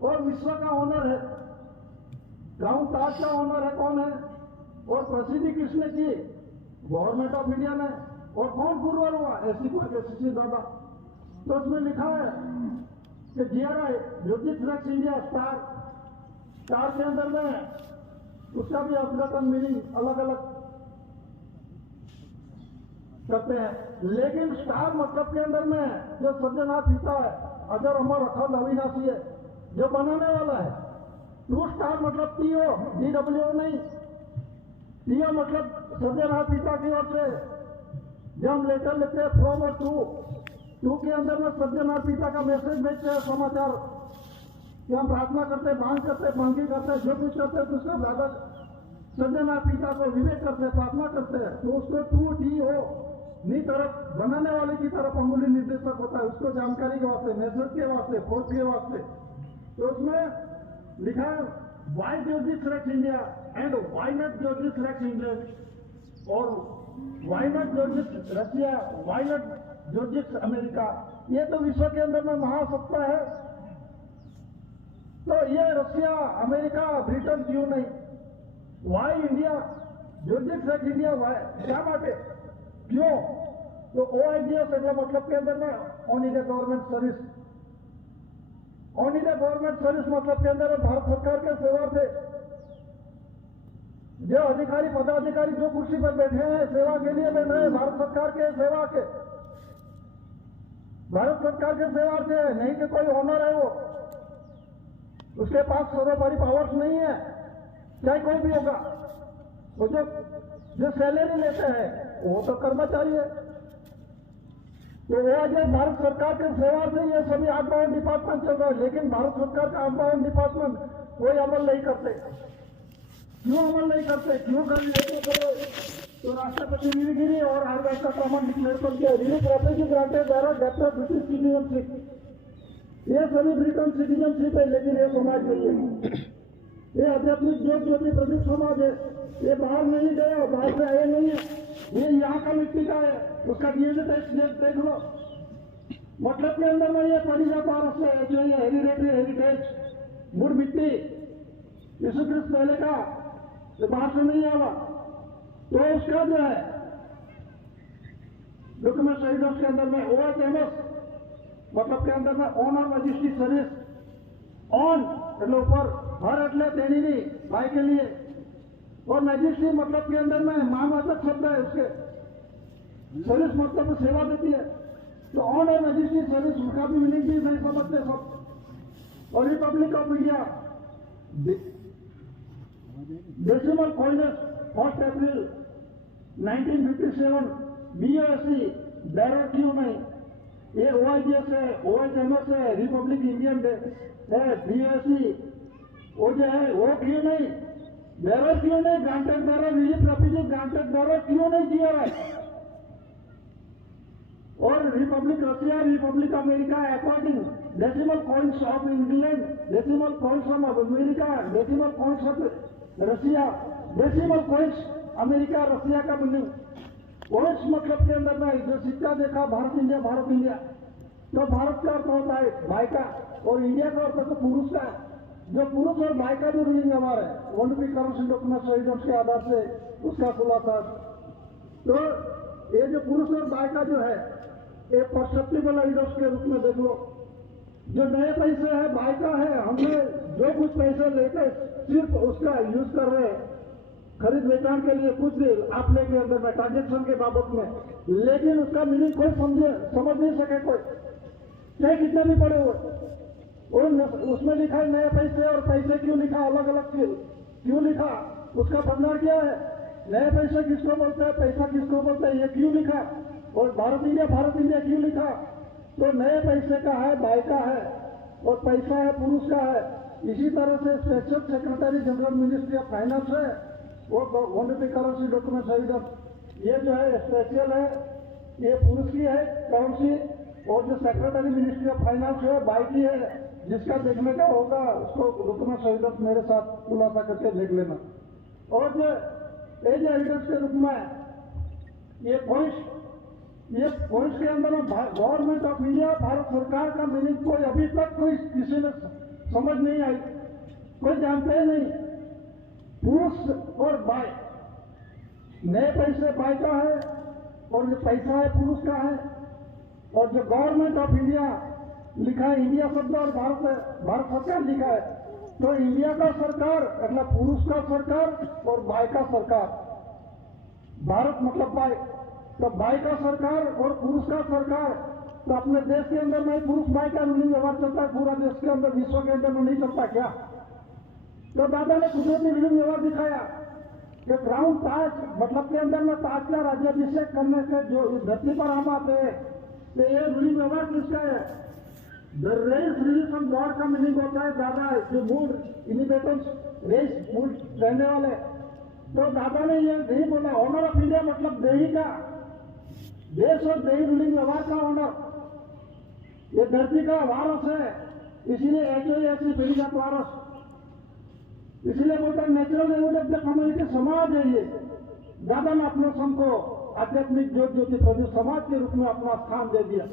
और विश्व का ओनर है क्राउन ताज का ओनर है कौन है, और प्रसिद्धि किसने की, गवर्नमेंट ऑफ इंडिया ने, और कौन पुरवर हुआ, ऐसी कोई कैसी दादा। तो उसमें लिखा है कि GRI जॉर्जिक ट्रैक्स इंडिया स्टार के अंदर में उसका भी अपघटन मीनिंग अलग अलग करते हैं, लेकिन स्टार मतलब के अंदर में जो सज्जनाथ पिता है, अजर अमर अखंड अविनाशी है, जो बनाने वाला है। ट्रू स्टार मतलब TO, DWO नहीं, TO मतलब सज्जनाथ पिता की ओर से। जब हम लेटर लेते हैं फ्रॉम और टू के अंदर में सज्जनाथ पिता का मैसेज भेजते हैं, समाचार कि हम प्रार्थना करते, मांग करते, मांगी करते, जो कुछ करते हैं उसका ज्यादा सज्जनाथ पिता को विवेक करते, प्रार्थना करते हैं, तो उसको TO नी तरफ बनाने वाले की तरफ अंगुली निर्देशक होता है, उसको जानकारी के वास्ते, मैसेज के वास्ते, फोर्स के वास्ते। तो उसमें लिखा है वाई जॉर्जिक ट्रैक्स इंडिया एंड वाई नॉट जॉर्जिक ट्रैक्स इंग्लैंड, और वाई नॉट जॉर्जिक रशिया, वाई नॉट जॉर्जिक अमेरिका। ये तो विश्व के अंदर में महासत्ता है, तो ये रशिया, अमेरिका, ब्रिटेन क्यों नहीं, वाई इंडिया, जॉर्जिक ट्रैक्स इंडिया, वाई क्या बाटे, क्यों। तो OIGS मतलब के अंदर में on India government service, on India government service मतलब के अंदर भारत सरकार के सेवा थे, जो अधिकारी पदाधिकारी जो कुर्सी पर बैठे हैं सेवा के लिए बैठ रहे हैं, भारत सरकार के सेवा के, भारत सरकार के सेवा से, नहीं कि कोई ऑनर है वो, उसके पास सर्वोपरि पावर्स नहीं है, चाहे कोई भी होगा। वो जो सैलरी लेते हैं वो तो कर्मचारी है। तो वो आज भारत सरकार के सेवा से ये सभी आउटबाउंड डिपार्टमेंट चल रहा है, लेकिन भारत सरकार का आउटबाउंड डिपार्टमेंट कोई अमल नहीं करते। क्यों अमल नहीं करते, क्यों कर लेते करो। तो राष्ट्रपति गिरी और आर का कॉमन डिक्लेयर कर दिया, रिलीफ रेफ्यूजी ग्रांटेड द्वारा डेप्थ ऑफ ब्रिटिश सिटीजनशिप, ये सभी ब्रिटेन सिटीजनशिप है, लेकिन ये समाज नहीं है, ये आध्यात्मिक ज्योति प्रदीप समाज है, ये बाहर नहीं गए और बाहर से आए नहीं है। ये यहाँ का मिट्टी का है, उसका डीएनए टेस्ट देख लो। मतलब के अंदर में ये परिजा पारस है जो ये हेरिटेज मूड मिट्टी यीशु क्रिस्त पहले का तो बाहर से नहीं आवा। तो उसका जो है डॉक्यूमेंट शहीदों के अंदर में OHMS मतलब के अंदर में ऑनर मजिस्ट्री सर्विस ऑन ऊपर हर एटले देनी नहीं भाई के लिए। और मजिस्ट्री मतलब के अंदर में महावाचक शब्द है, उसके सर्विस मतलब सेवा देती है। तो ऑन है मजिस्ट्री सर्विस, उसका भी मीनिंग भी नहीं समझते सब। और republic of India decimal coins 1 April 1957 BOSC बैरो क्यों नहीं? ये OIGS है, OHMS है, रिपब्लिक इंडियन है, BOSC वो जो है वो क्यों नहीं? बैरो क्यों नहीं? ग्रांटेड बैरो रिलीफ रेफ्यूजी ग्रांटेड बैरो क्यों नहीं किया है? और Republic Russia, Republic America according decimal coins of England, decimal coins of America, decimal coins of Russia, decimal coins America Russia का मीनिंग कॉइन्स मतलब के अंदर में जो सिक्का देखा भारत इंडिया, तो भारत का अर्थ होता है भाई का और इंडिया का अर्थ तो पुरुष का है। जो पुरुष और भाई का जो रूलिंग व्यवहार है वन भी करेंसी डॉक्यूमेंट शहीदों के आधार से उसका खुलासा। तो ये जो पुरुष और भाई का जो है एक परसेप्टिबल आइडल्स के रूप में देख लो। जो नए पैसे है भाई का है, हमने जो कुछ पैसे लेके सिर्फ उसका यूज कर रहे हैं खरीद बेचान के लिए, कुछ भी आप लेके अंदर में ट्रांजेक्शन के बाबत में, लेकिन उसका मीनिंग कोई समझ नहीं सके कोई, चाहे कितने भी बड़े हो। और उसमें लिखा है नए पैसे, और पैसे क्यों लिखा अलग अलग क्यों लिखा, उसका भंडार क्या है, नए पैसे किसको बोलते हैं, पैसा किसको बोलते हैं, ये क्यों लिखा, और भारत इंडिया क्यों लिखा? तो नए पैसे का है भाई का है और पैसा है पुरुष का है। इसी तरह से special secretary general ministry of finance है वो वन भी करेंसी डॉक्यूमेंट शहीद, ये जो है स्पेशल है, ये पुरुष की है करेंसी, और जो सेक्रेटरी मिनिस्ट्री ऑफ फाइनेंस है भाई की है। जिसका देखने का होगा उसको डॉक्यूमेंट शहीद मेरे साथ खुलासा करके देख लेना। और जो एज एडिटर्स के रूप में ये पॉइंट्स के अंदर गवर्नमेंट ऑफ इंडिया भारत सरकार का मीनिंग कोई अभी तक कोई किसी ने समझ नहीं आई, कोई जानते ही नहीं। पुरुष और बाई, नए पैसे बाई का है और जो पैसा है पुरुष का है। और जो गवर्नमेंट ऑफ इंडिया लिखा है, इंडिया शब्द और भारत सरकार लिखा है, तो इंडिया का सरकार मतलब पुरुष का सरकार और बाई का सरकार, भारत मतलब बाई, तो बाई का सरकार और पुरुष का सरकार। तो अपने देश के अंदर में पुरुष बाई का रूलिंग व्यवहार चलता है, पूरा देश के अंदर विश्व के अंदर में नहीं चलता क्या? तो दादा ने कुदरती रूलिंग व्यवहार दिखाया कि क्राउन ताज मतलब के अंदर में ताज का राज्याभिषेक करने से जो इस धरती पर हम आते हैं, तो ये रूलिंग व्यवहार किसका है? द रेस रिलीजन गॉड का मीनिंग होता है दादा, जो मूल इनिबेटेंस रेस मूल रहने वाले। तो दादा ने ये नहीं बोला ऑनर ऑफ इंडिया मतलब देही का, देश और देही रूलिंग व्यवहार का ऑनर, ये धरती का वारस है, इसीलिए HOAC पीढ़ीजात वारस, इसीलिए बोलता है नेचुरल एविडेंस कम्युनिटी समाज है। ये दादा ने अपने सम को आध्यात्मिक ज्योति प्रभु समाज के रूप में अपना स्थान दे दिया।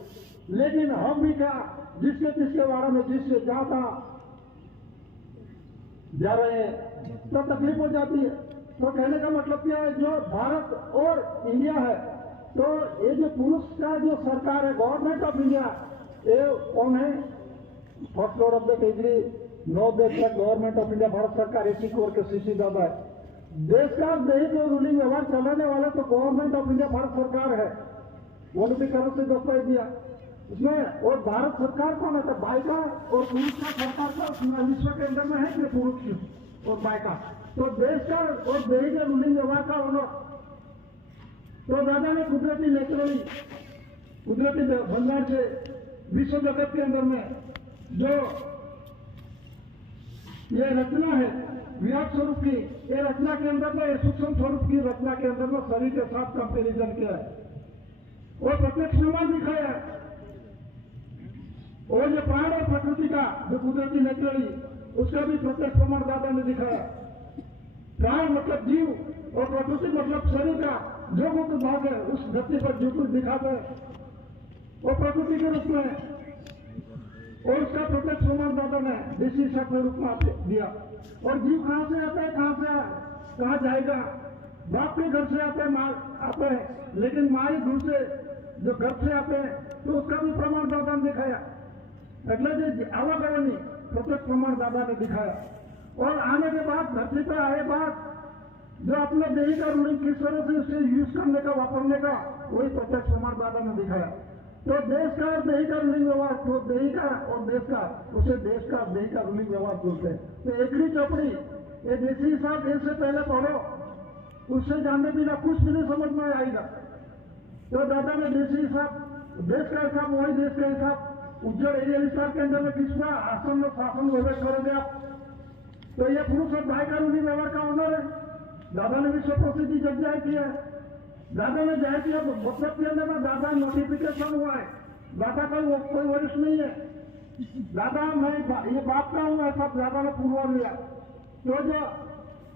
लेकिन हम भी क्या जिसके तिसके वाड़ा में जिससे जाता जा रहे हैं तो तकलीफ हो जाती है। तो कहने का मतलब क्या है, जो भारत और इंडिया है, तो ये जो पुरुष का जो सरकार है गवर्नमेंट ऑफ इंडिया, ये कौन है? First lord of the khejri, 9 देश तक गवर्नमेंट ऑफ इंडिया भारत सरकार 80 करोड़ के सीसी दादा है। देश का देश जो रूलिंग व्यवहार चलाने वाला तो गवर्नमेंट ऑफ इंडिया भारत सरकार है, वो भी करोड़ से दस्तावेज दिया उसमें। और भारत सरकार कौन है? तो बाई का और पुरुष का सरकार का उसमें विश्व के अंदर में है कि पुरुष और बाई का, तो देश का और देश के रूलिंग व्यवहार का होना। तो दादा ने कुदरती नेचुरली कुदरती भंडार से विश्व जगत के अंदर में जो ये रचना है विराट स्वरूप की, ये रचना के अंदर में सूक्ष्म स्वरूप की रचना के अंदर में शरीर के साथ कंपेरिजन किया है और प्रत्यक्ष प्रमाण दिखाया है। और जो प्राण और प्रकृति का जो कुदरती नेचुरली उसका भी प्रत्यक्ष प्रमाण दादा ने दिखाया। प्राण मतलब जीव और प्रकृति मतलब शरीर का जो कुछ भाग है उस धरती पर जो कुछ दिखाते हैं वो प्रकृति के रूप में और उसका प्रत्यक्ष प्रमाण दादा ने देसी शब्द के रूप में दिया। और जीव कहां से आता है, कहां जाएगा? बाप के घर से आते हैं, लेकिन माई दूर से जो घर से आते हैं तो उसका भी प्रमाण दादा ने दिखाया। એટલે જે आवागमनी प्रत्यक्ष प्रमाण दादा ने दिखाया। और आने के बाद धरती पर आए बाद जो अपने देही का रूलिंग किस तरह से उसे यूज करने का, वापरने का, वही प्रत्यक्ष प्रमाण दादा ने दिखाया। तो देश का और देही का रूलिंग व्यवहार, तो देही का और देश का, उसे देश का और देही का रूलिंग व्यवहार बोलते हैं। तो एकड़ी चौपड़ी ये देसी हिसाब देश से पहले पढ़ो, उससे जानने बिना कुछ भी नहीं समझ में आएगा। तो दादा ने देसी हिसाब, देश का हिसाब, वही देश का हिसाब उज्जवल एरिया विस्तार के अंदर में किसका आसन में शासन व्यवहार करोगे आप? तो ये पुरुष और भाई का रूलिंग व्यवहार का ऑनर है। दादा ने विश्व प्रसिद्धि जब जाहिर किया है, दादा ने जाहिर किया मतलब के अंदर में दादा नोटिफिकेशन हुआ है। दादा का वो कोई वरिष्ठ नहीं है, दादा मैं ये बात का हूं, ऐसा दादा ने पूर्व लिया। तो जो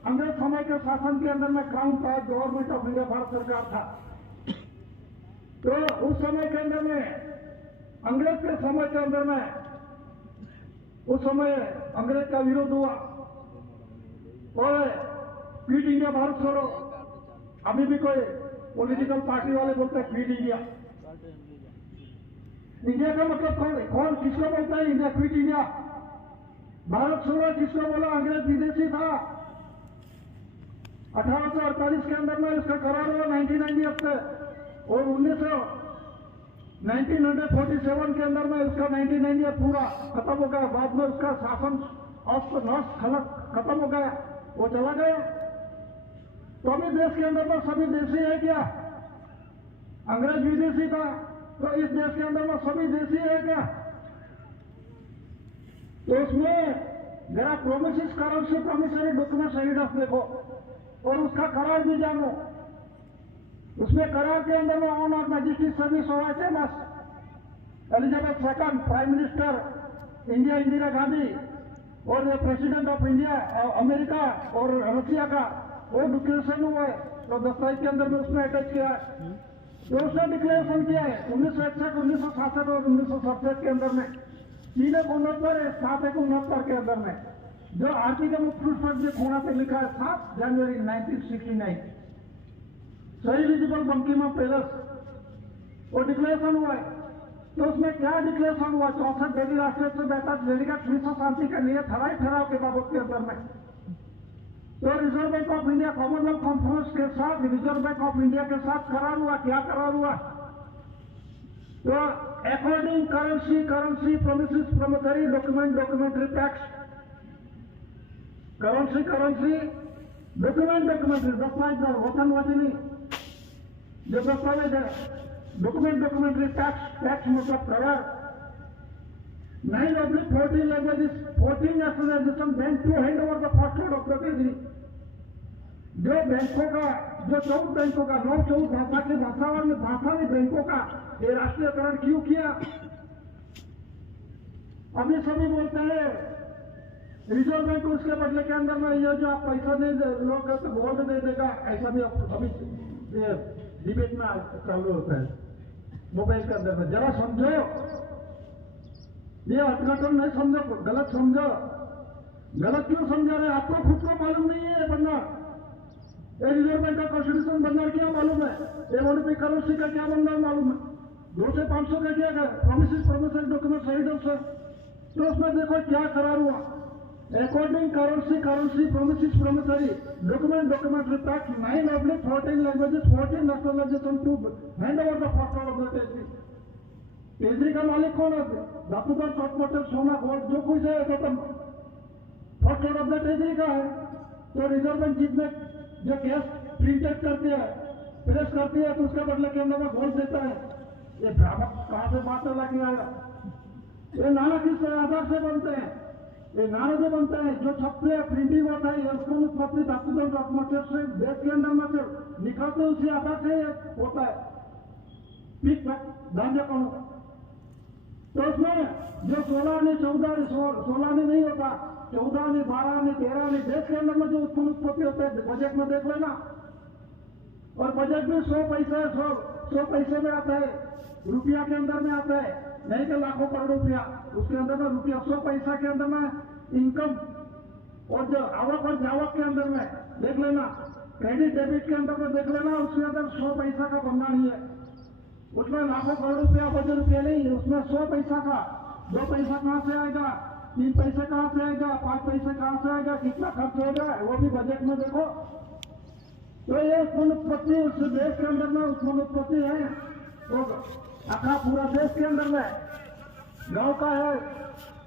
अंग्रेज समय के शासन के अंदर में क्राउन था, गवर्नमेंट ऑफ इंडिया, भारत सरकार था, तो उस समय के अंदर में अंग्रेज के समय के अंदर में उस समय अंग्रेज का विरोध हुआ और क्विट इंडिया, भारत छोड़ो। अभी भी कोई पॉलिटिकल पार्टी वाले बोलते हैं क्विट इंडिया। इंडिया का मतलब कौन किसको बोलता है? India, quit India. भारत छोड़ो किसको बोला? अंग्रेज विदेशी था। 1848 के अंदर में इसका करार हुआ 1998 से, और 1947 के अंदर में उसका 1998 पूरा खत्म हो गया। बाद में उसका शासन अस्त नष्ट खत्म हो गया, वो चला गया। तो अभी देश के अंदर में सभी देशी है क्या? अंग्रेज विदेशी था, तो इस देश के अंदर में सभी देशी है क्या? तो उसमें जरा promise currency promissory document evidence देखो और उसका करार भी जानो। उसमें करार के अंदर में ऑन और मैजिस्ट्रेट सर्विस हुआ है famous. Elizabeth second prime minister India, Indira Gandhi, और प्रेसिडेंट ऑफ इंडिया अमेरिका और रशिया का वो डिक्लेरेशन हुआ है। तो दस्तावेज के अंदर में उसने अटैच किया है। तो उसने डिक्लेरेशन किया है 1961, 1967 और 1967 के अंदर में 369, 769 के अंदर में जो आर्टिकल मुख्य खोना पे लिखा है 7 जनवरी 1969 सही एलिजिबल बंकिमा पैलेस वो डिक्लेरेशन हुआ है। तो उसमें क्या डिक्लेरेशन हुआ? 64 डेली राष्ट्र से बेहतर डेलीगेट विश्व शांति के लिए ठहराव के बाबत के अंदर में। तो reserve bank of India Commonwealth conference के साथ रिजर्व बैंक ऑफ इंडिया के साथ करार हुआ। क्या करार हुआ? तो according currency promises promissory documentary tax, currency documentary दस्तावेज वतन वचनी जो दस्तावेज है, डॉक्यूमेंट्री टैक्स मतलब करार। 9/14 languages, 14 nationalization bank to hand over the first load of the treasury. जो बैंकों का, जो 14 बैंकों का 9-14 भाषा के भाषावी बैंकों का ये राष्ट्रीयकरण क्यों किया? अभी सभी बोलते हैं रिजर्व बैंक उसके बदले के अंदर में ये जो आप पैसा नहीं लोग तो गोल्ड दे देगा, ऐसा भी अभी डिबेट में चालू होता है मोबाइल के अंदर में। जरा समझो, ये अटकटन नहीं समझो, गलत समझो। गलत क्यों समझा रहे? आपको खुद को मालूम नहीं है बनना। ये रिजर्व बैंक का कॉन्स्टिट्यूशन बनना क्या मालूम है? ये मॉनिटरी करेंसी का क्या बनना मालूम है? 2 से 500 का क्या है? प्रोमिसरी डॉक्यूमेंट एविडेंस है। तो उसमें देखो क्या करार हुआ। According currency promissory documentary tax 9/14 languages, 14 nationalization to hand over the first order of the treasury। Treasury का मालिक कौन है? धातुकर, चॉकमोटर, सोना, गोल्ड जो कुछ है तो first order of the treasury का है। तो रिजर्व बैंक जिसमें जो कैश प्रिंटेड करती है, प्रेस करती है, तो उसके बदले के अंदर में गोल्ड देता है। ये भ्रामक कहां से बात लगी आया? ये नाना किस आधार से बनते हैं? ये नाना जो बनते हैं जो छपते हैं, प्रिंटिंग होता है, उसको उत्पत्ति धातुकर चॉकमोटर से देश के अंदर में से निकलते उसी आधार से होता है। ठीक धान्य कौन? तो उसमें जो 16 ने 14 16 ने नहीं होता, 14 ने 12 ने 13 ने देश के अंदर में जो उत्पन्न उत्पत्ति होते हैं बजट में देख लेना। और बजट में 100 पैसे 100 पैसे में आता है, रुपया के अंदर में आता है, नहीं कि लाखों करोड़ रुपया उसके अंदर में रुपया 100 पैसा के अंदर में इनकम और जो आवक और जावक के अंदर में देख लेना, क्रेडिट डेबिट के अंदर में देख लेना, उसके अंदर 100 पैसा का बनना नहीं है, उसमें लाखों करोड़ रुपया 5 रुपये नहीं, उसमें 100 पैसा का 2 पैसा कहां से आएगा, 3 पैसे कहां से आएगा, 5 पैसे कहां से आएगा, कितना खर्च होगा वो भी बजट में देखो। तो ये उत्पन्न उत्पत्ति उस देश के अंदर में उत्पन्न उत्पत्ति है, तो आखा पूरा देश के अंदर में गांव का है,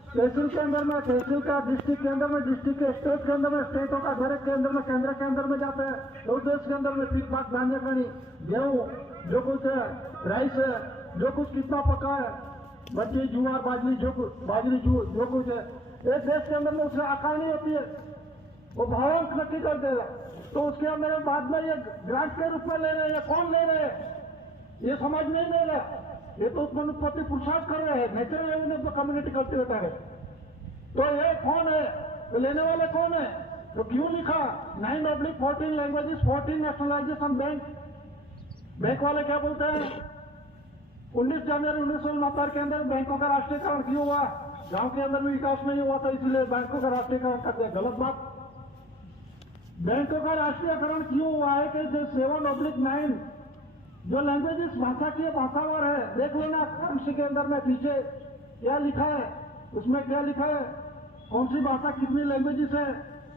तहसील के अंदर में तहसील का, डिस्ट्रिक्ट के अंदर में डिस्ट्रिक्ट के, स्टेट के अंदर में स्टेटों का, डायरेक्ट के अंदर में केंद्र के अंदर में जाते हैं, तो देश के अंदर में ठीक बात धान्य कहीं गेहूं जो कुछ है, राइस है, जो कुछ कितना पका है, मछली जुआर बाजरी जो कुछ है, एक देश के अंदर में उससे आकार नहीं होती है, वो भावांक नक्की कर देगा। तो उसके अंदर बाद में ये ग्रांट के रूप में ले रहे हैं, कौन ले रहे हैं ये समझ नहीं ले रहा, ये तो उत्पन्न उत्पत्ति पुरुषार्थ कर रहे हैं, नेचुरल रेवेन्यू तो कम्युनिटी कल्टिवेटर है। तो ये कौन है, तो लेने वाले कौन है, तो क्यों लिखा 9/14 लैंग्वेजेस 14 नेशनलाइजेशन बैंक वाले क्या बोलते हैं 19 जनवरी 1969 के अंदर बैंकों का राष्ट्रीयकरण क्यों हुआ, गांव के अंदर भी विकास नहीं हुआ था इसलिए बैंकों का राष्ट्रीयकरण कर दिया, गलत बात। बैंकों का राष्ट्रीयकरण क्यों हुआ है कि जो 7/9 जो लैंग्वेजेस भाषा की भाषावर है, देख लेना अंश के अंदर में पीछे क्या लिखा है, उसमें क्या लिखा है, कौन सी भाषा कितनी लैंग्वेजेस है,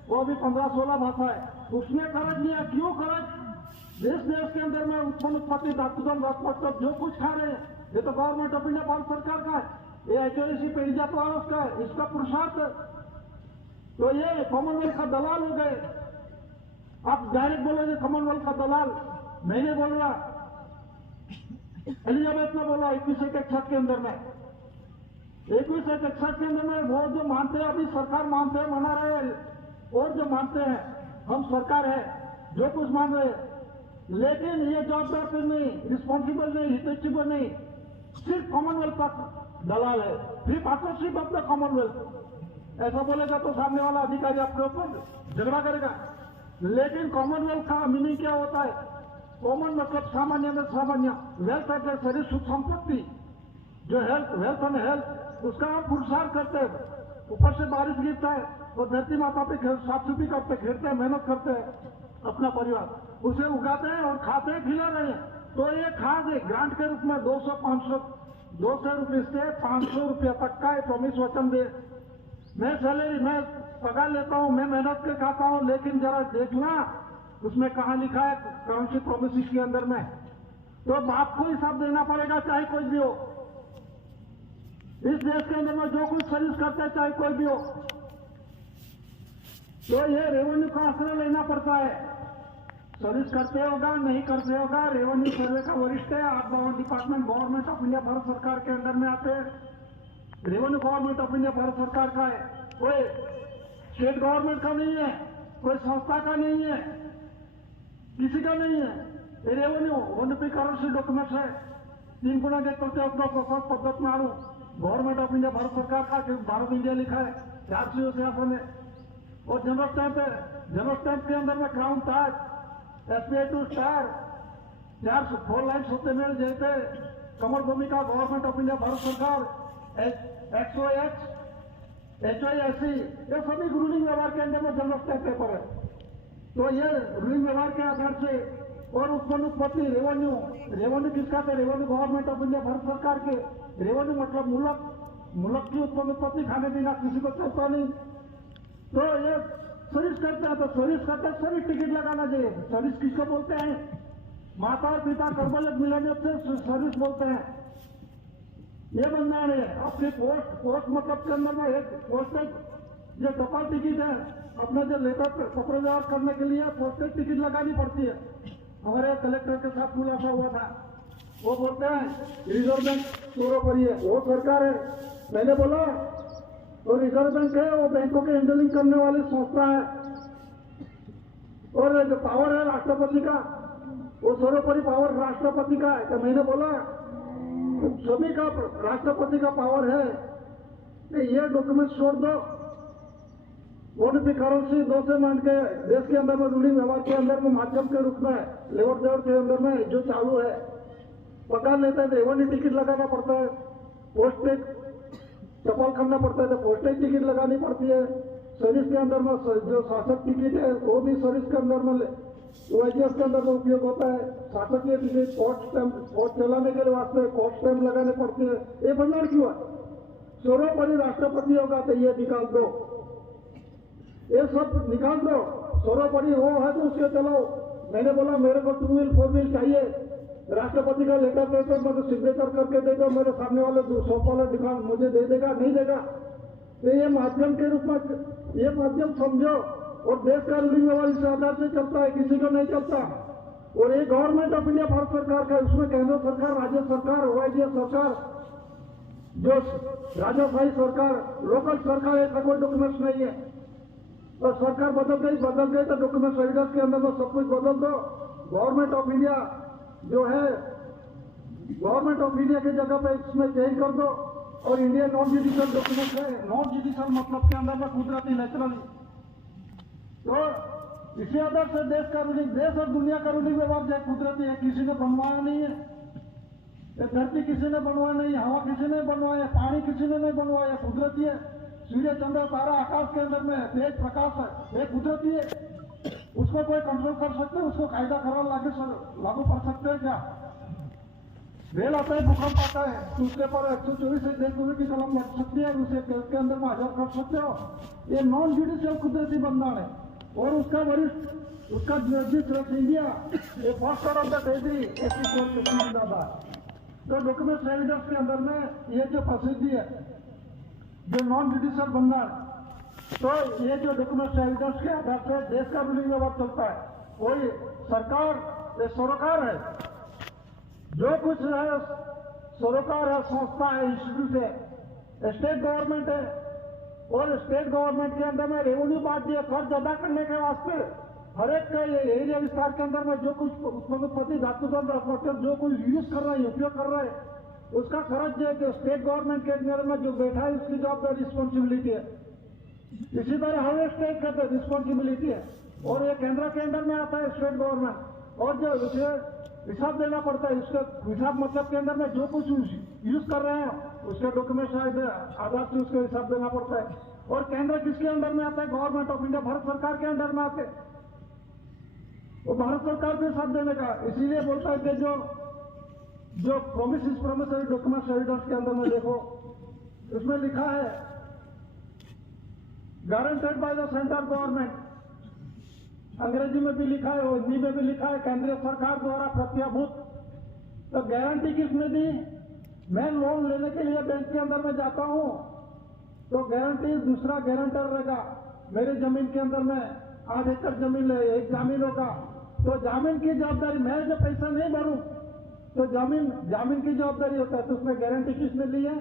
वो भी 15-16 भाषा है, उसने कर्ज लिया। क्यों कर्ज, देश के अंदर में उत्पन्न उत्पत्ति धातुधन राजपत्र जो कुछ खा रहे हैं, ये तो गवर्नमेंट ऑफ इंडिया भारत सरकार का है, ये HOAC पेरिजा प्रवास का है, इसका पुरुषार्थ। तो ये कॉमनवेल्थ का दलाल हो गए। आप डायरेक्ट बोलोगे कॉमनवेल्थ का दलाल, मैंने बोल रहा, एलिजाबेथ ने बोला 2161 के अंदर में, 2161 के अंदर में वो जो मानते हैं, अभी सरकार मानते हैं, मना रहे हैं, और जो मानते हैं हम सरकार है, जो कुछ मान रहे हैं, लेकिन ये जवाबदार फिर नहीं, रिस्पॉन्सिबल नहीं, हितैषी नहीं, सिर्फ कॉमनवेल्थ का दलाल है, free partnership of the Commonwealth. ऐसा बोलेगा तो सामने वाला अधिकारी आपके ऊपर झगड़ा करेगा। लेकिन कॉमनवेल्थ का मीनिंग क्या होता है, कॉमन मतलब सामान्य में सामान्य, वेल्थ और शरीर सुख संपत्ति, जो वेल्थ एंड हेल्थ, उसका हम पुरुषार्थ करते हैं। ऊपर से बारिश गिरता है और धरती माता पे साफ सुथरी करते, खेलते हैं, मेहनत करते हैं, अपना परिवार उसे उगाते हैं और खाते हैं, खिला रहे हैं। तो ये खाद है ग्रांट के रूप में 200 रुपये से 500 रुपया तक का प्रॉमिस वचन दे, मैं सैलरी मैं पगार लेता हूं, मैं मेहनत के खाता हूं, लेकिन जरा देखना उसमें कहां लिखा है करेंसी प्रोमिस के अंदर में, तो बाप को हिसाब देना पड़ेगा, चाहे कोई भी हो। इस देश के अंदर में जो कुछ सर्विस करते हैं, चाहे कोई भी हो, तो ये रेवेन्यू का आश्रय लेना पड़ता है। सर्विस करते होगा नहीं करते होगा, रेवेन्यू सर्वे का वरिष्ठ है, 8 department government of India Bharat सरकार के अंदर में आते हैं। Revenue government of India Bharat सरकार का है, कोई स्टेट गवर्नमेंट का नहीं है, कोई संस्था का नहीं है, किसी का नहीं है। रेवेन्यू ONP करेंसी डॉक्यूमेंट्स है, 3 गुना के पद्धत में आड़ू गवर्नमेंट ऑफ इंडिया भारत सरकार का, भारत इंडिया लिखा है, 400 शासन है। और जनरल स्टैंप है, जनरल स्टैंप के अंदर में क्राउन ताज, SBI 2 स्टार, 4 लाइन्स होते मेरे जैसे, कमल भूमिका गवर्नमेंट ऑफ इंडिया भारत सरकार, XOX, HOAC, ये सभी रूलिंग व्यवहार के अंदर में जनरल स्टैंप पेपर है। तो ये रूलिंग व्यवहार के आधार से और उत्पन्न उत्पत्ति रेवेन्यू किसका था, revenue government of India Bharat सरकार के। रेवेन्यू मतलब मुल्क की उत्पन्न उत्पत्ति खाने पीना किसी को चलता नहीं। तो ये सर्विस करता है, तो सर्विस करता है, सर्विस टिकट लगाना चाहिए। सर्विस किसको बोलते हैं, माता और पिता कर्मयोग मिलने से सर्विस बोलते हैं। ये बनना है आपके पोस्ट मतलब के अंदर में एक पोस्टेज जो टपाल टिकट है, अपना जो लेटर पत्र व्यवहार करने के लिए पोस्टेज टिकट लगानी पड़ती है। हमारे कलेक्टर के साथ खुलासा हुआ था, वो बोलते हैं रिजर्व बैंक चोरों पर ही है, वो सरकार है। मैंने बोला तो रिजर्व बैंक है, वो बैंकों के हैंडलिंग करने वाली संस्था है, और जो पावर है राष्ट्रपति का, वो सर्वोपरि पावर राष्ट्रपति का है। तो मैंने बोला सभी का राष्ट्रपति का पावर है कि ये डॉक्यूमेंट छोड़ दो, वोट की करेंसी 2 से मान के देश के अंदर में रूलिंग व्यवहार के अंदर में माध्यम के रूप में लेवट देवट के अंदर में जो चालू है पकड़ लेता है तो एवन ही टिकट लगाना पड़ता है, पोस्टेज टपाल करना पड़ता है तो पोस्टेज टिकट लगानी पड़ती है, सर्विस के अंदर में जो शासक टिकट है वो भी सर्विस के अंदर में OIGS के अंदर में उपयोग होता है, शासकीय टिकट कोर्ट चलाने के वास्ते कोर्ट स्टैम्प लगाने पड़ते हैं। ये भंडार क्यों है? सर्वोपरि राष्ट्रपति होगा तो ये निकाल दो, ये सब निकाल दो। सर्वोपरि वो है तो उसके चलो। मैंने बोला मेरे को 2 व्हील 4 व्हील चाहिए, राष्ट्रपति का लेटर पेपर मुझे सिग्नेचर करके दे दो, मेरे सामने वाले 200 वाला दिखा मुझे दे देगा नहीं देगा? तो ये माध्यम के रूप में ये माध्यम समझो, और देश का रूलिंग व्यवहार इस आधार से चलता है, किसी को नहीं चलता। और ये गवर्नमेंट ऑफ इंडिया भारत सरकार का, उसमें केंद्र सरकार, राज्य सरकार, OIGS सरकार, जो राजस्थानी सरकार, लोकल सरकार, ऐसा कोई डॉक्यूमेंट्स नहीं है। और सरकार बदल गई तो डॉक्यूमेंट्स एविडेंस के अंदर में सब कुछ बदल दो। गवर्नमेंट ऑफ इंडिया जो है, गवर्नमेंट ऑफ इंडिया की जगह पे इसमें चेंज कर दो। और इंडिया नॉन जुडिशियल डॉक्यूमेंट है, नॉन जुडिशियल मतलब के अंदर में कुदरती नेचुरली। तो इसी आधार से देश का रूलिंग, देश और दुनिया का रूलिंग व्यवहार जो कुदरती है, किसी ने बनवाया नहीं है। ये धरती किसी ने बनवाया नहीं, हवा किसी ने बनवाया, पानी किसी ने नहीं बनवाया, कुदरती है। सूर्य चंद्र तारा आकाश के अंदर में तेज प्रकाश है, ये कुदरती है। उसको कोई कंट्रोल कर सकते हैं? उसको कायदा करार लागू कर सकते हैं क्या? रेल आता है, भूकंप आता है तो उसके पर 124 की कलम लग सकती है, उसे केस के अंदर में हाजिर कर सकते हो। ये नॉन जुडिशियल कुदरती बंधन है। और उसका वरिष्ठ, उसका जज इंडिया, ये first order of the territory, तो डॉक्यूमेंट एविडेंस के अंदर में ये जो प्रसिद्धि है, जो नॉन जुडिशियल बंधन, तो ये जो डॉक्यूमेंट एविडेंस के आधार से देश का रूलिंग व्यवहार चलता है। कोई सरकार, ये सरोकार है, जो कुछ है सरोकार है, संस्था है, इंस्टीट्यूट है, स्टेट गवर्नमेंट है। और स्टेट गवर्नमेंट के अंदर में रेवेन्यू बांट दिया खर्च अदा करने के वास्ते। हर एक का ये एरिया विस्तार के अंदर में जो कुछ उत्पत्ति धातु जो कुछ यूज कर रहा है, उपयोग कर रहा है, उसका खर्च जो स्टेट गवर्नमेंट के अंदर में जो बैठा है उसकी जवाबदारी रिस्पॉन्सिबिलिटी है। इसी तरह हर स्टेट का रिस्पॉन्सिबिलिटी है। और ये केंद्र के अंदर में आता है स्टेट गवर्नमेंट, और जो उसे हिसाब देना पड़ता है। उसका हिसाब मतलब के अंदर में जो कुछ यूज कर रहे हैं उसके डॉक्यूमेंट आधार से उसका हिसाब देना पड़ता है। और केंद्र किसके अंदर में आता है? गवर्नमेंट ऑफ इंडिया, भारत सरकार के अंदर में आते हैं। वो भारत सरकार को हिसाब देने का, इसीलिए बोलता है कि जो प्रोमिसरी डॉक्यूमेंट एविडेंस के अंदर में देखो, उसमें लिखा है guaranteed by the central government. अंग्रेजी में भी लिखा है, हिंदी में भी लिखा है, केंद्रीय सरकार द्वारा प्रत्याभूत। तो गारंटी किसने दी? मैं लोन लेने के लिए बैंक के अंदर में जाता हूं तो गारंटी दूसरा गारंटर रहेगा। मेरी जमीन के अंदर में 8 एकड़ जमीन है, एक जामीन होगा, तो जामीन की जवाबदारी, मैं जो पैसा नहीं भरूं तो जामीन की जवाबदारी होता है। तो उसमें गारंटी किसने ली है?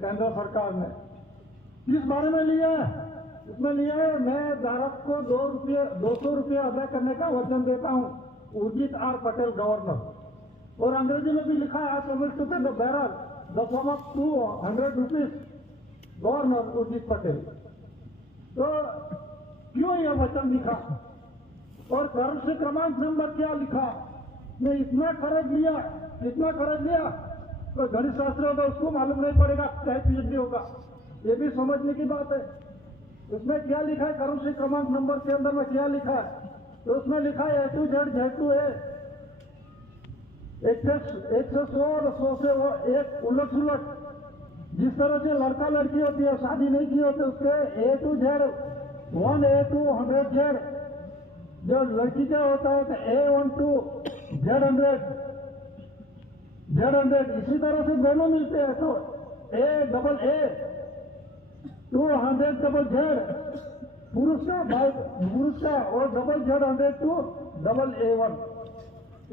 केंद्र सरकार ने। किस बारे में लिया है? इसमें लिया है, मैं धारक को 200 रुपये अदा करने का वचन देता हूं, उर्जित आर पटेल गवर्नर। और अंग्रेजी में भी लिखा है, the bearer the sum of 200 rupees governor Urjit Patel. तो क्यों यह वचन लिखा? और करेंसी क्रमांक नंबर क्या लिखा? मैं इतना खर्च लिया, तो गणित शास्त्र होगा उसको मालूम नहीं पड़ेगा, चाहे PhD होगा। ये भी समझने की बात है। उसमें क्या लिखा है? करेंसी क्रमांक नंबर के अंदर में क्या लिखा है? तो उसमें लिखा है A to Z, Z to A, 1 से 100 और 100 से वो एक उलट। जिस तरह से लड़का लड़की होती है, शादी नहीं की होती, उसके A to Z, 1A to 100Z। जो लड़की का होता है तो A1 to Z100। इसी तरह से दोनों मिलते हैं, तो A to 100Z पुरुष का और Z100 to AA1।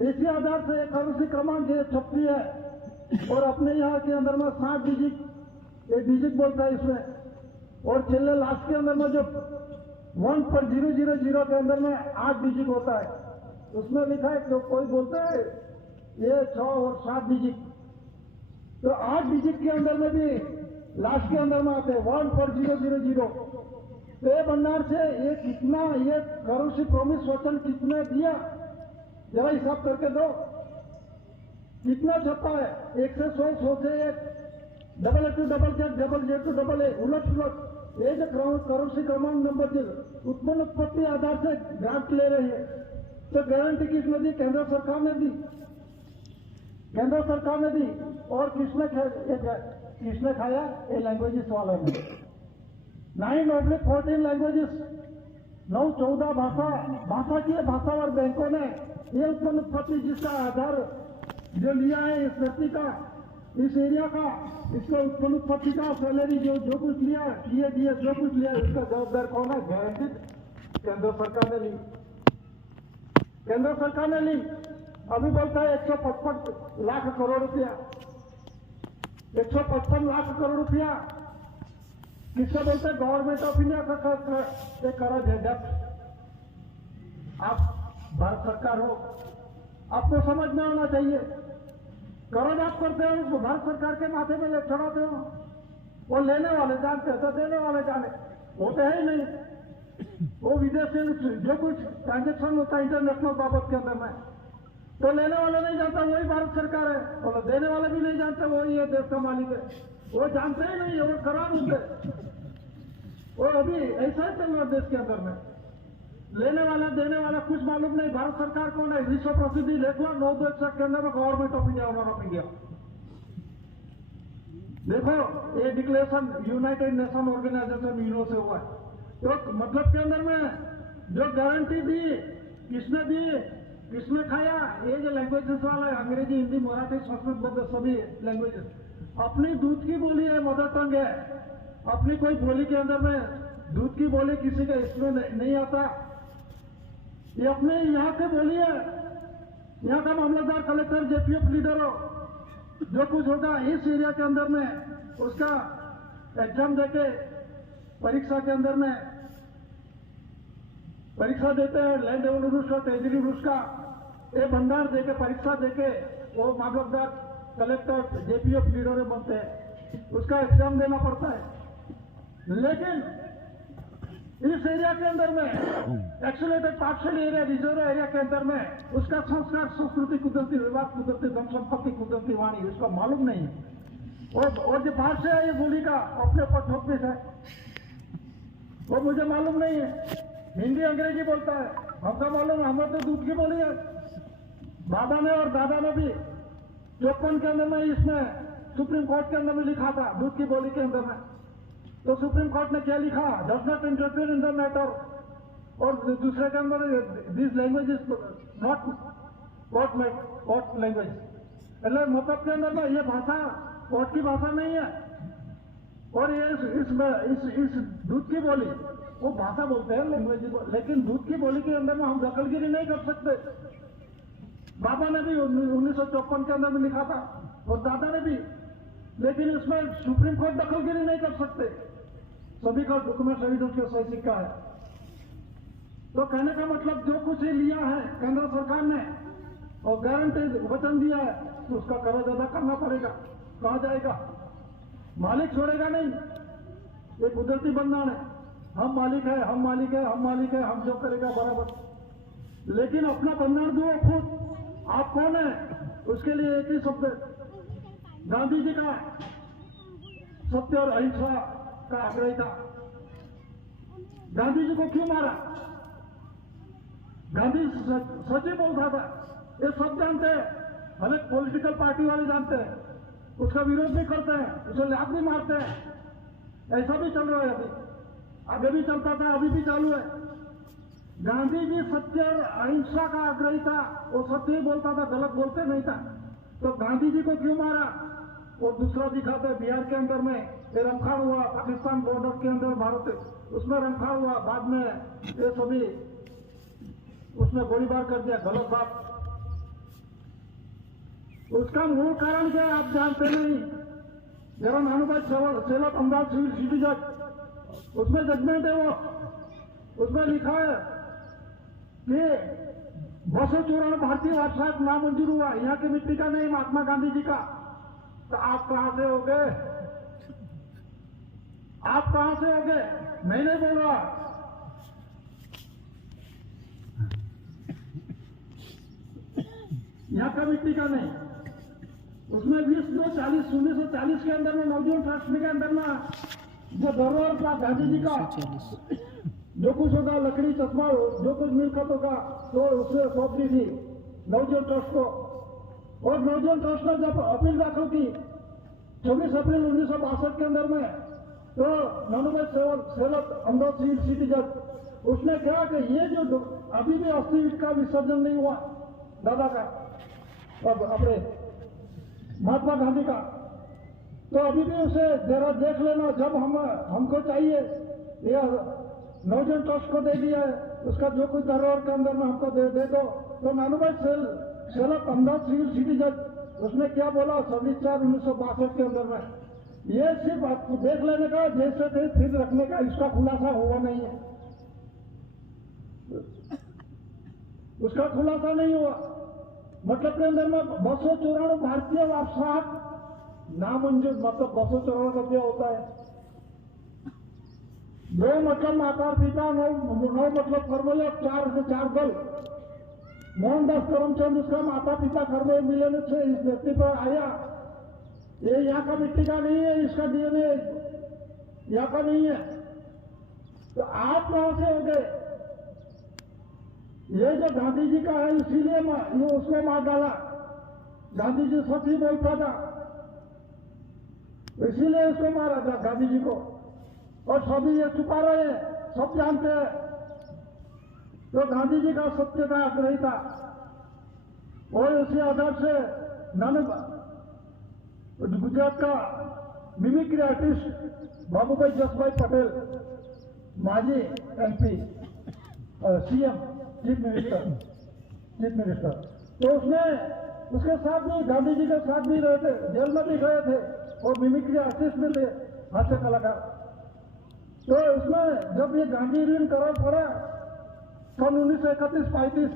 इसी आधार से एक करेंसी क्रमांक ये छपती है। और अपने यहाँ के अंदर में 7 डिजिट बोलता है इसमें। और चले लास्ट के अंदर में जो 1.000 के अंदर में 8 डिजिट होता है। उसमें लिखा है, कोई बोलता है ये 6 और 7 डिजिट। तो 8 डिजिट के अंदर में भी लास्ट के अंदर में आते हैं 14000। तो ये भंडार से ये कितना, ये करेंसी प्रॉमिस वचन कितना दिया, जरा हिसाब करके दो, कितना छपा है? 1 से 100, 100 से 1, double A to double Z, double J to double A, उलट उलट। ये जो करेंसी क्रमांक नंबर उत्पन्न उत्पत्ति आधार से ग्रांट ले रहे हैं, तो गारंटी किसने दी? केंद्र सरकार ने दी, केंद्र सरकार ने दी। और किसने खाया? ये लैंग्वेजेस वाला ने। 9/14 लैंग्वेजेस, 9-14 भाषा की भाषावर बैंकों ने ये उत्पन्न उत्पत्ति जिसका आधार जो लिया है इस व्यक्ति का, इस एरिया का, इसका उत्पन्न उत्पत्ति का सैलरी जो कुछ लिया, किए दिए जो कुछ लिया, इसका जवाबदार कौन है? गारंटी केंद्र सरकार ने ली, केंद्र सरकार ने ली। अभी बोलता है 155 लाख करोड़ रुपया, 155 लाख करोड़ रुपया किसका बोलते हैं? गवर्नमेंट ऑफ इंडिया का कर्ज है, डेब्ट। आप भारत सरकार हो, आपको समझ में आना चाहिए। कर्ज आप करते हो, भारत सरकार के माथे में ले चढ़ाते हो। वो लेने वाले जानते हैं तो देने वाले जाने, होते है ही नहीं। वो विदेश से जो कुछ ट्रांजेक्शन होता है इंटरनेशनल बाबत के अंदर में, तो लेने वाले नहीं जानता वही भारत सरकार है, और देने वाले भी नहीं जानते वही ये देश का मालिक है। वो जानते ही नहीं, वो करार होते। और अभी ऐसा ही चल रहा देश के अंदर में, लेने वाला देने वाला कुछ मालूम नहीं। भारत सरकार कौन है? विश्व प्रसिद्धि देख लो, 9 के अंदर में government of India, owner of India. देखो ये declaration United Nation Organisation UNO से हुआ है। तो मतलब के अंदर में जो गारंटी दी, किसने दी, किसने खाया? ये जो लैंग्वेजेस वाला है, अंग्रेजी, हिंदी, मराठी, संस्कृत, सभी लैंग्वेजेस, अपनी दूध की बोली है, मदर टंग है। अपनी कोई बोली के अंदर में दूध की बोली किसी का इसमें नहीं आता। ये अपने यहाँ के बोली है, यहाँ का मामलतदार, कलेक्टर, जेपीएफ लीडर हो, जो कुछ होगा इस एरिया के अंदर में उसका एग्जाम देके परीक्षा के अंदर में परीक्षा देते हैं। लैंड रेवेन्यू रूल्स का, ट्रेजरी रूल्स का ये भंडार देके परीक्षा देके वो मामलतदार, कलेक्टर, जेपीएफ लीडर बनते हैं, उसका एग्जाम देना पड़ता है। लेकिन इस एरिया के अंदर में एक्सुलेटेड पार्शियल एरिया, रिजर्व एरिया के अंदर में उसका संस्कार, संस्कृति, कुदरती विवाद, कुदरती धन संपत्ति, कुदरती वाणी, उसका मालूम नहीं है। और जो बाहर से है ये बोली का अपने ऊपर ठोकने है, वो मुझे मालूम नहीं है। हिंदी अंग्रेजी बोलता है, हमको मालूम, हमें तो दूध की बोली है। बाबा ने और दादा ने भी 54 के अंदर में इसमें सुप्रीम कोर्ट के अंदर में लिखा था दूध की बोली के अंदर में। तो सुप्रीम कोर्ट ने क्या लिखा? Does not interfere in the matter. और दूसरे के अंदर this language is not court language, मतलब के अंदर में ये भाषा कोर्ट की भाषा नहीं है। और ये इस दूध की बोली वो भाषा बोलते हैं, लैंग्वेज, लेकिन दूध की बोली के अंदर में हम दखलगिरी नहीं कर सकते। बाबा ने भी 1954 के अंदर में लिखा था और दादा ने भी, लेकिन इसमें सुप्रीम कोर्ट दखलगिरी नहीं कर सकते। सभी का डॉक्यूमेंट एविडेंस के सही सिक्का है। तो कहने का मतलब जो कुछ ही लिया है केंद्र सरकार ने और गारंटी वचन दिया है, तो उसका कर्ज अदा करना पड़ेगा। कहा जाएगा? मालिक छोड़ेगा नहीं। ये कुदरती बंधन है, हम मालिक है, हम मालिक है, हम मालिक है, हम जो करेगा बराबर। लेकिन अपना बंधन दो खुद, आप कौन है? उसके लिए एक ही शब्द, गांधी जी का सत्य और अहिंसा का आग्रह था। गांधी जी को क्यों मारा? गांधी सच ही बोलता था, ये सब जानते हैं, हर एक पॉलिटिकल पार्टी वाले जानते हैं, उसका विरोध भी करते हैं, उसे लात भी मारते हैं। ऐसा भी चल रहा है, अभी आगे भी चलता था, अभी भी चालू है। गांधी जी सत्य और अहिंसा का आग्रही था, वो सत्य ही बोलता था, गलत बोलते नहीं था। तो गांधी जी को क्यों मारा? और दूसरा दिखाते बिहार के अंदर में ये रमखाड़ हुआ, पाकिस्तान बॉर्डर के अंदर भारत, उसमें रमखाड़ हुआ, बाद में ये सभी उसमें गोलीबार कर दिया, गलत बात। उसका मूल कारण क्या है आप जानते नहीं। जरा नानूभाई सेलत अहमदाबाद सिटी जज, उसमें जजमेंट है, वो उसमें लिखा है कि 294 भारतीय वारसा नामंजूर हुआ, यहाँ की मिट्टी का नहीं, महात्मा गांधी जी का। तो आप कहां से हो गए? आप कहां से हो गए? मैं नहीं बोल रहा। यहाँ का मिट्टी का नहीं, उसमें 1940 के अंदर में नवजीवन ट्रस्ट के अंदर में जो धरोहर था गांधी जी का, जो कुछ होगा लकड़ी चश्मा जो कुछ मिलकत होगा तो उसने सौंप दी थी नवजीवन ट्रस्ट को। और नवजीवन ट्रस्ट ने जब अपील दाखिल की 26 अप्रैल 1962 के अंदर में, तो नानूभाई सेवक अहमदाबाद सिटी जज, उसने कहा कि ये जो अभी भी अस्थि का विसर्जन नहीं हुआ दादा का, अब अपने महात्मा गांधी का, तो अभी भी उसे जरा देख लेना। जब हमको चाहिए या नवजीवन ट्रस्ट को दे दिया है, उसका जो कुछ धरोहर के अंदर में हमको दे दो। तो नानूभाई सेवक अहमदाबाद सिटी जज, उसने क्या बोला 26/4/1962 के अंदर में, ये सिर्फ आपको देख लेने का, जैसे थे फिर रखने का, इसका खुलासा हुआ नहीं है, उसका खुलासा नहीं हुआ। मतलब के अंदर में 294 भारतीय वापसात नामंजूर, मतलब 294 का क्या होता है? 2 मतलब माता पिता, 9 मतलब कर्मयोग, 4 से 4 दल। मोहनदास करमचंद उसका माता पिता कर्मयोग मिलने से इस धरती पर आया। ये यहाँ का मिट्टी का नहीं है, इसका डीएनए यहाँ का नहीं है। तो आप कहां से हो गए? ये जो गांधी जी का है, इसीलिए ये उसको मार डाला। गांधी जी सच ही बोलता था, इसीलिए इसको मारा था गांधी जी को। और सभी ये छुपा रहे हैं, सब जानते हैं। तो गांधी जी का सत्य का आग्रही था, और उसी आधार से नानू गुजरात का मिमिक्री आर्टिस्ट बाबूभाई जसभाई पटेल, माजी एमपी, सीएम, चीफ मिनिस्टर, तो उसने उसके साथ भी गांधी जी के साथ भी रहे थे, जेल में भी गए थे, और मिमिक्री आर्टिस्ट में थे, हास्य कलाकार। तो उसमें जब ये गांधी ऋण करार पड़ा सन 1931-35,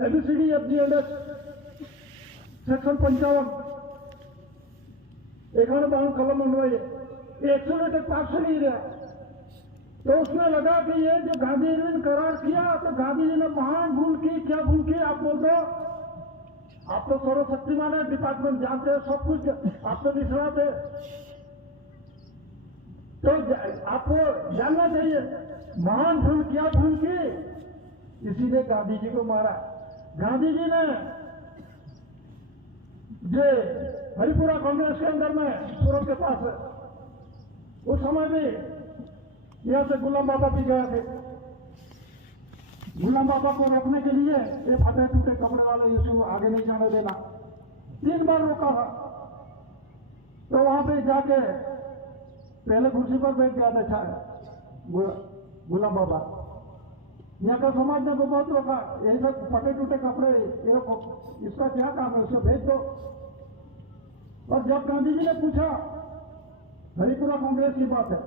ABCD FGLS सेक्शन 55 51 कलम अन्वय, ये 101 पास से नहीं रहा। तो उसमें लगा कि ये जो गांधी ऋण करार किया, तो गांधी जी ने महान भूल की। क्या भूल की आप बोल दो? आप तो सर्वशक्तिमान है, डिपार्टमेंट जानते हैं, सब कुछ आप तो निष्णात है, तो आपको जानना चाहिए महान भूल क्या भूल की। इसीलिए गांधी जी को मारा। गांधी जी ने जो हरिपुरा कांग्रेस के अंदर में सूरत के पास है, उस समय भी यहां से गुलाम बाबा भी गए थे। गुलाम बाबा को रोकने के लिए ये फटे टूटे कपड़े वाले यीशु आगे नहीं जाने देना, 3 बार रोका था। तो वहां पे जाके पहले कुर्सी पर बैठ गया था गुलाम बाबा। यहाँ का समाज ने को बहुत रोका, यही सब फटे टूटे कपड़े, इसका क्या काम है, उसको भेज दो। और जब गांधी जी ने पूछा, हरिपुरा कांग्रेस की बात है,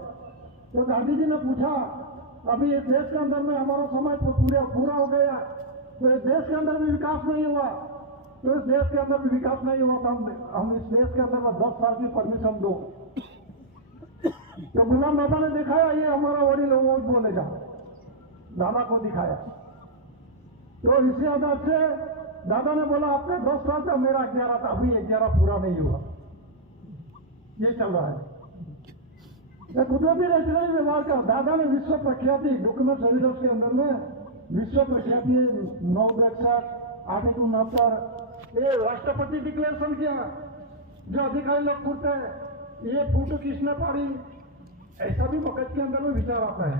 तो गांधी जी ने पूछा अभी इस देश के अंदर में हमारा समय पूरा हो गया, तो इस देश के अंदर भी विकास नहीं हुआ, तो इस देश के अंदर भी विकास नहीं हुआ, तो हम इस देश के अंदर में 10 साल की परमिशन दो। तो गुलाम बाबा ने दिखाया ये हमारा वडील वो बोलेगा, दादा को दिखाया। तो इसी आधार से दादा ने बोला आपका 10 साल था, मेरा 11 था, अभी 11 पूरा नहीं हुआ। ये चल रहा है कुदरती रचनाई व्यवहार का। दादा ने विश्व प्रख्याति डॉक्यूमेंट एविडेंस के अंदर में विश्व प्रख्याति 9/61/869 ये राष्ट्रपति डिक्लेरेशन किया, जो अधिकारी लोग पूछते हैं ये फोटो किसने पाड़ी, ऐसा भी मगज के अंदर में विचार आता है।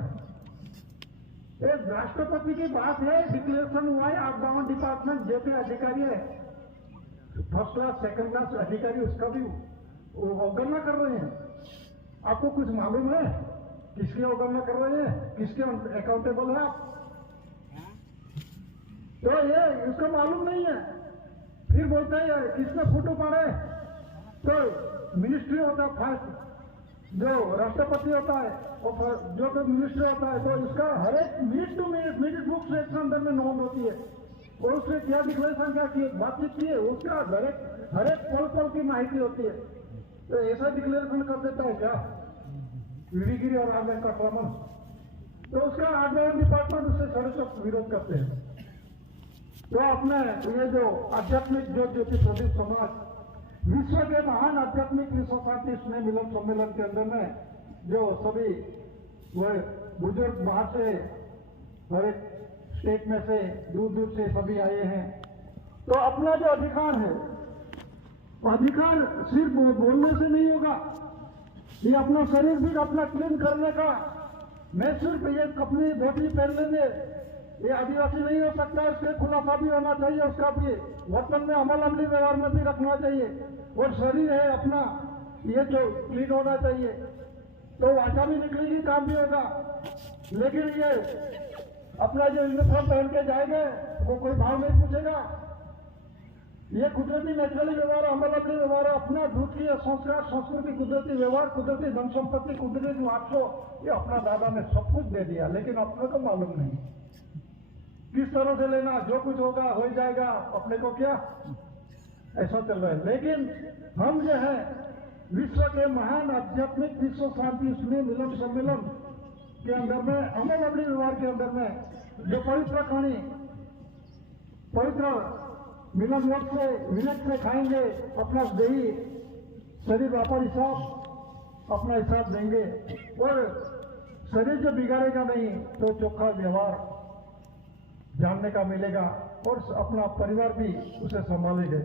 एक राष्ट्रपति की बात है, डिक्लेरेशन हुआ है, आप गवर्नमेंट डिपार्टमेंट जैसे अधिकारी है, फर्स्ट क्लास सेकंड क्लास अधिकारी, उसका भी अवगणना कर रहे हैं। आपको कुछ मालूम है किसकी अवगणना कर रहे हैं, किसके अकाउंटेबल है आप? तो ये उसका मालूम नहीं है, फिर बोलते हैं किसने फोटो पाड़े। तो मिनिस्ट्री होता है फर्स्ट, जो राष्ट्रपति होता है और जो कोई मिनिस्टर होता है, तो इसका हर एक मिनट टू मिनट बुक से इसके अंदर में नोट होती है, और उससे क्या डिक्लेरेशन क्या की बातचीत की है, उसका हर एक पल पल की माहिती होती है। तो ऐसा डिक्लेरेशन कर देता है क्या वीवीगिरी और आग का आक्रमण? तो उसका आंदोलन डिपार्टमेंट उससे सड़क विरोध करते हैं। तो अपने ये जो आध्यात्मिक जो ज्योति प्रदीप समाज विश्व के महान आध्यात्मिक विश्व शांति स्नेह मिलन सम्मेलन के अंदर में जो सभी वह बुजुर्ग बाहर से हर एक स्टेट में से दूर दूर से सभी आए हैं। तो अपना जो अधिकार है, अधिकार सिर्फ बोलने से नहीं होगा, ये अपना शरीर भी अपना क्लीन करने का। मैं सिर्फ ये अपनी धोती पहन लेंगे ये आदिवासी नहीं हो सकता, इसके खुलासा भी होना चाहिए, उसका भी वर्तन में अमल अमली व्यवहार में भी रखना चाहिए। और शरीर है अपना ये जो क्लीन होना चाहिए, तो वाचा भी निकलेगी, काम भी होगा। लेकिन ये अपना जो यूनिफॉर्म पहन के जाएंगे वो कोई भाव नहीं पूछेगा। ये कुदरती नेचुरली व्यवहार, अमल अमली व्यवहार, अपना द्वितीय संस्कार, संस्कृति, कुदरती व्यवहार, कुदरती धन संपत्ति, कुदरती वापसो, ये अपना दादा ने सब कुछ दे दिया, लेकिन अपने को मालूम नहीं किस तरह से लेना। जो कुछ होगा हो जाएगा, अपने को क्या ऐसा चल रहा है। लेकिन हम जो है विश्व के महान आध्यात्मिक विश्व शांति स्नेह मिलन सम्मेलन के अंदर में अमल अमली व्यवहार के अंदर में जो पवित्र कहानी पवित्र मिलन मिनट से खाएंगे, अपना देही शरीर वापस अपना हिसाब देंगे, और शरीर जो बिगाड़ेगा नहीं तो चोखा व्यवहार जानने का मिलेगा, और अपना परिवार भी उसे संभालेंगे।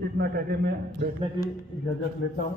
इतना कहके मैं बैठने की इजाजत लेता हूँ।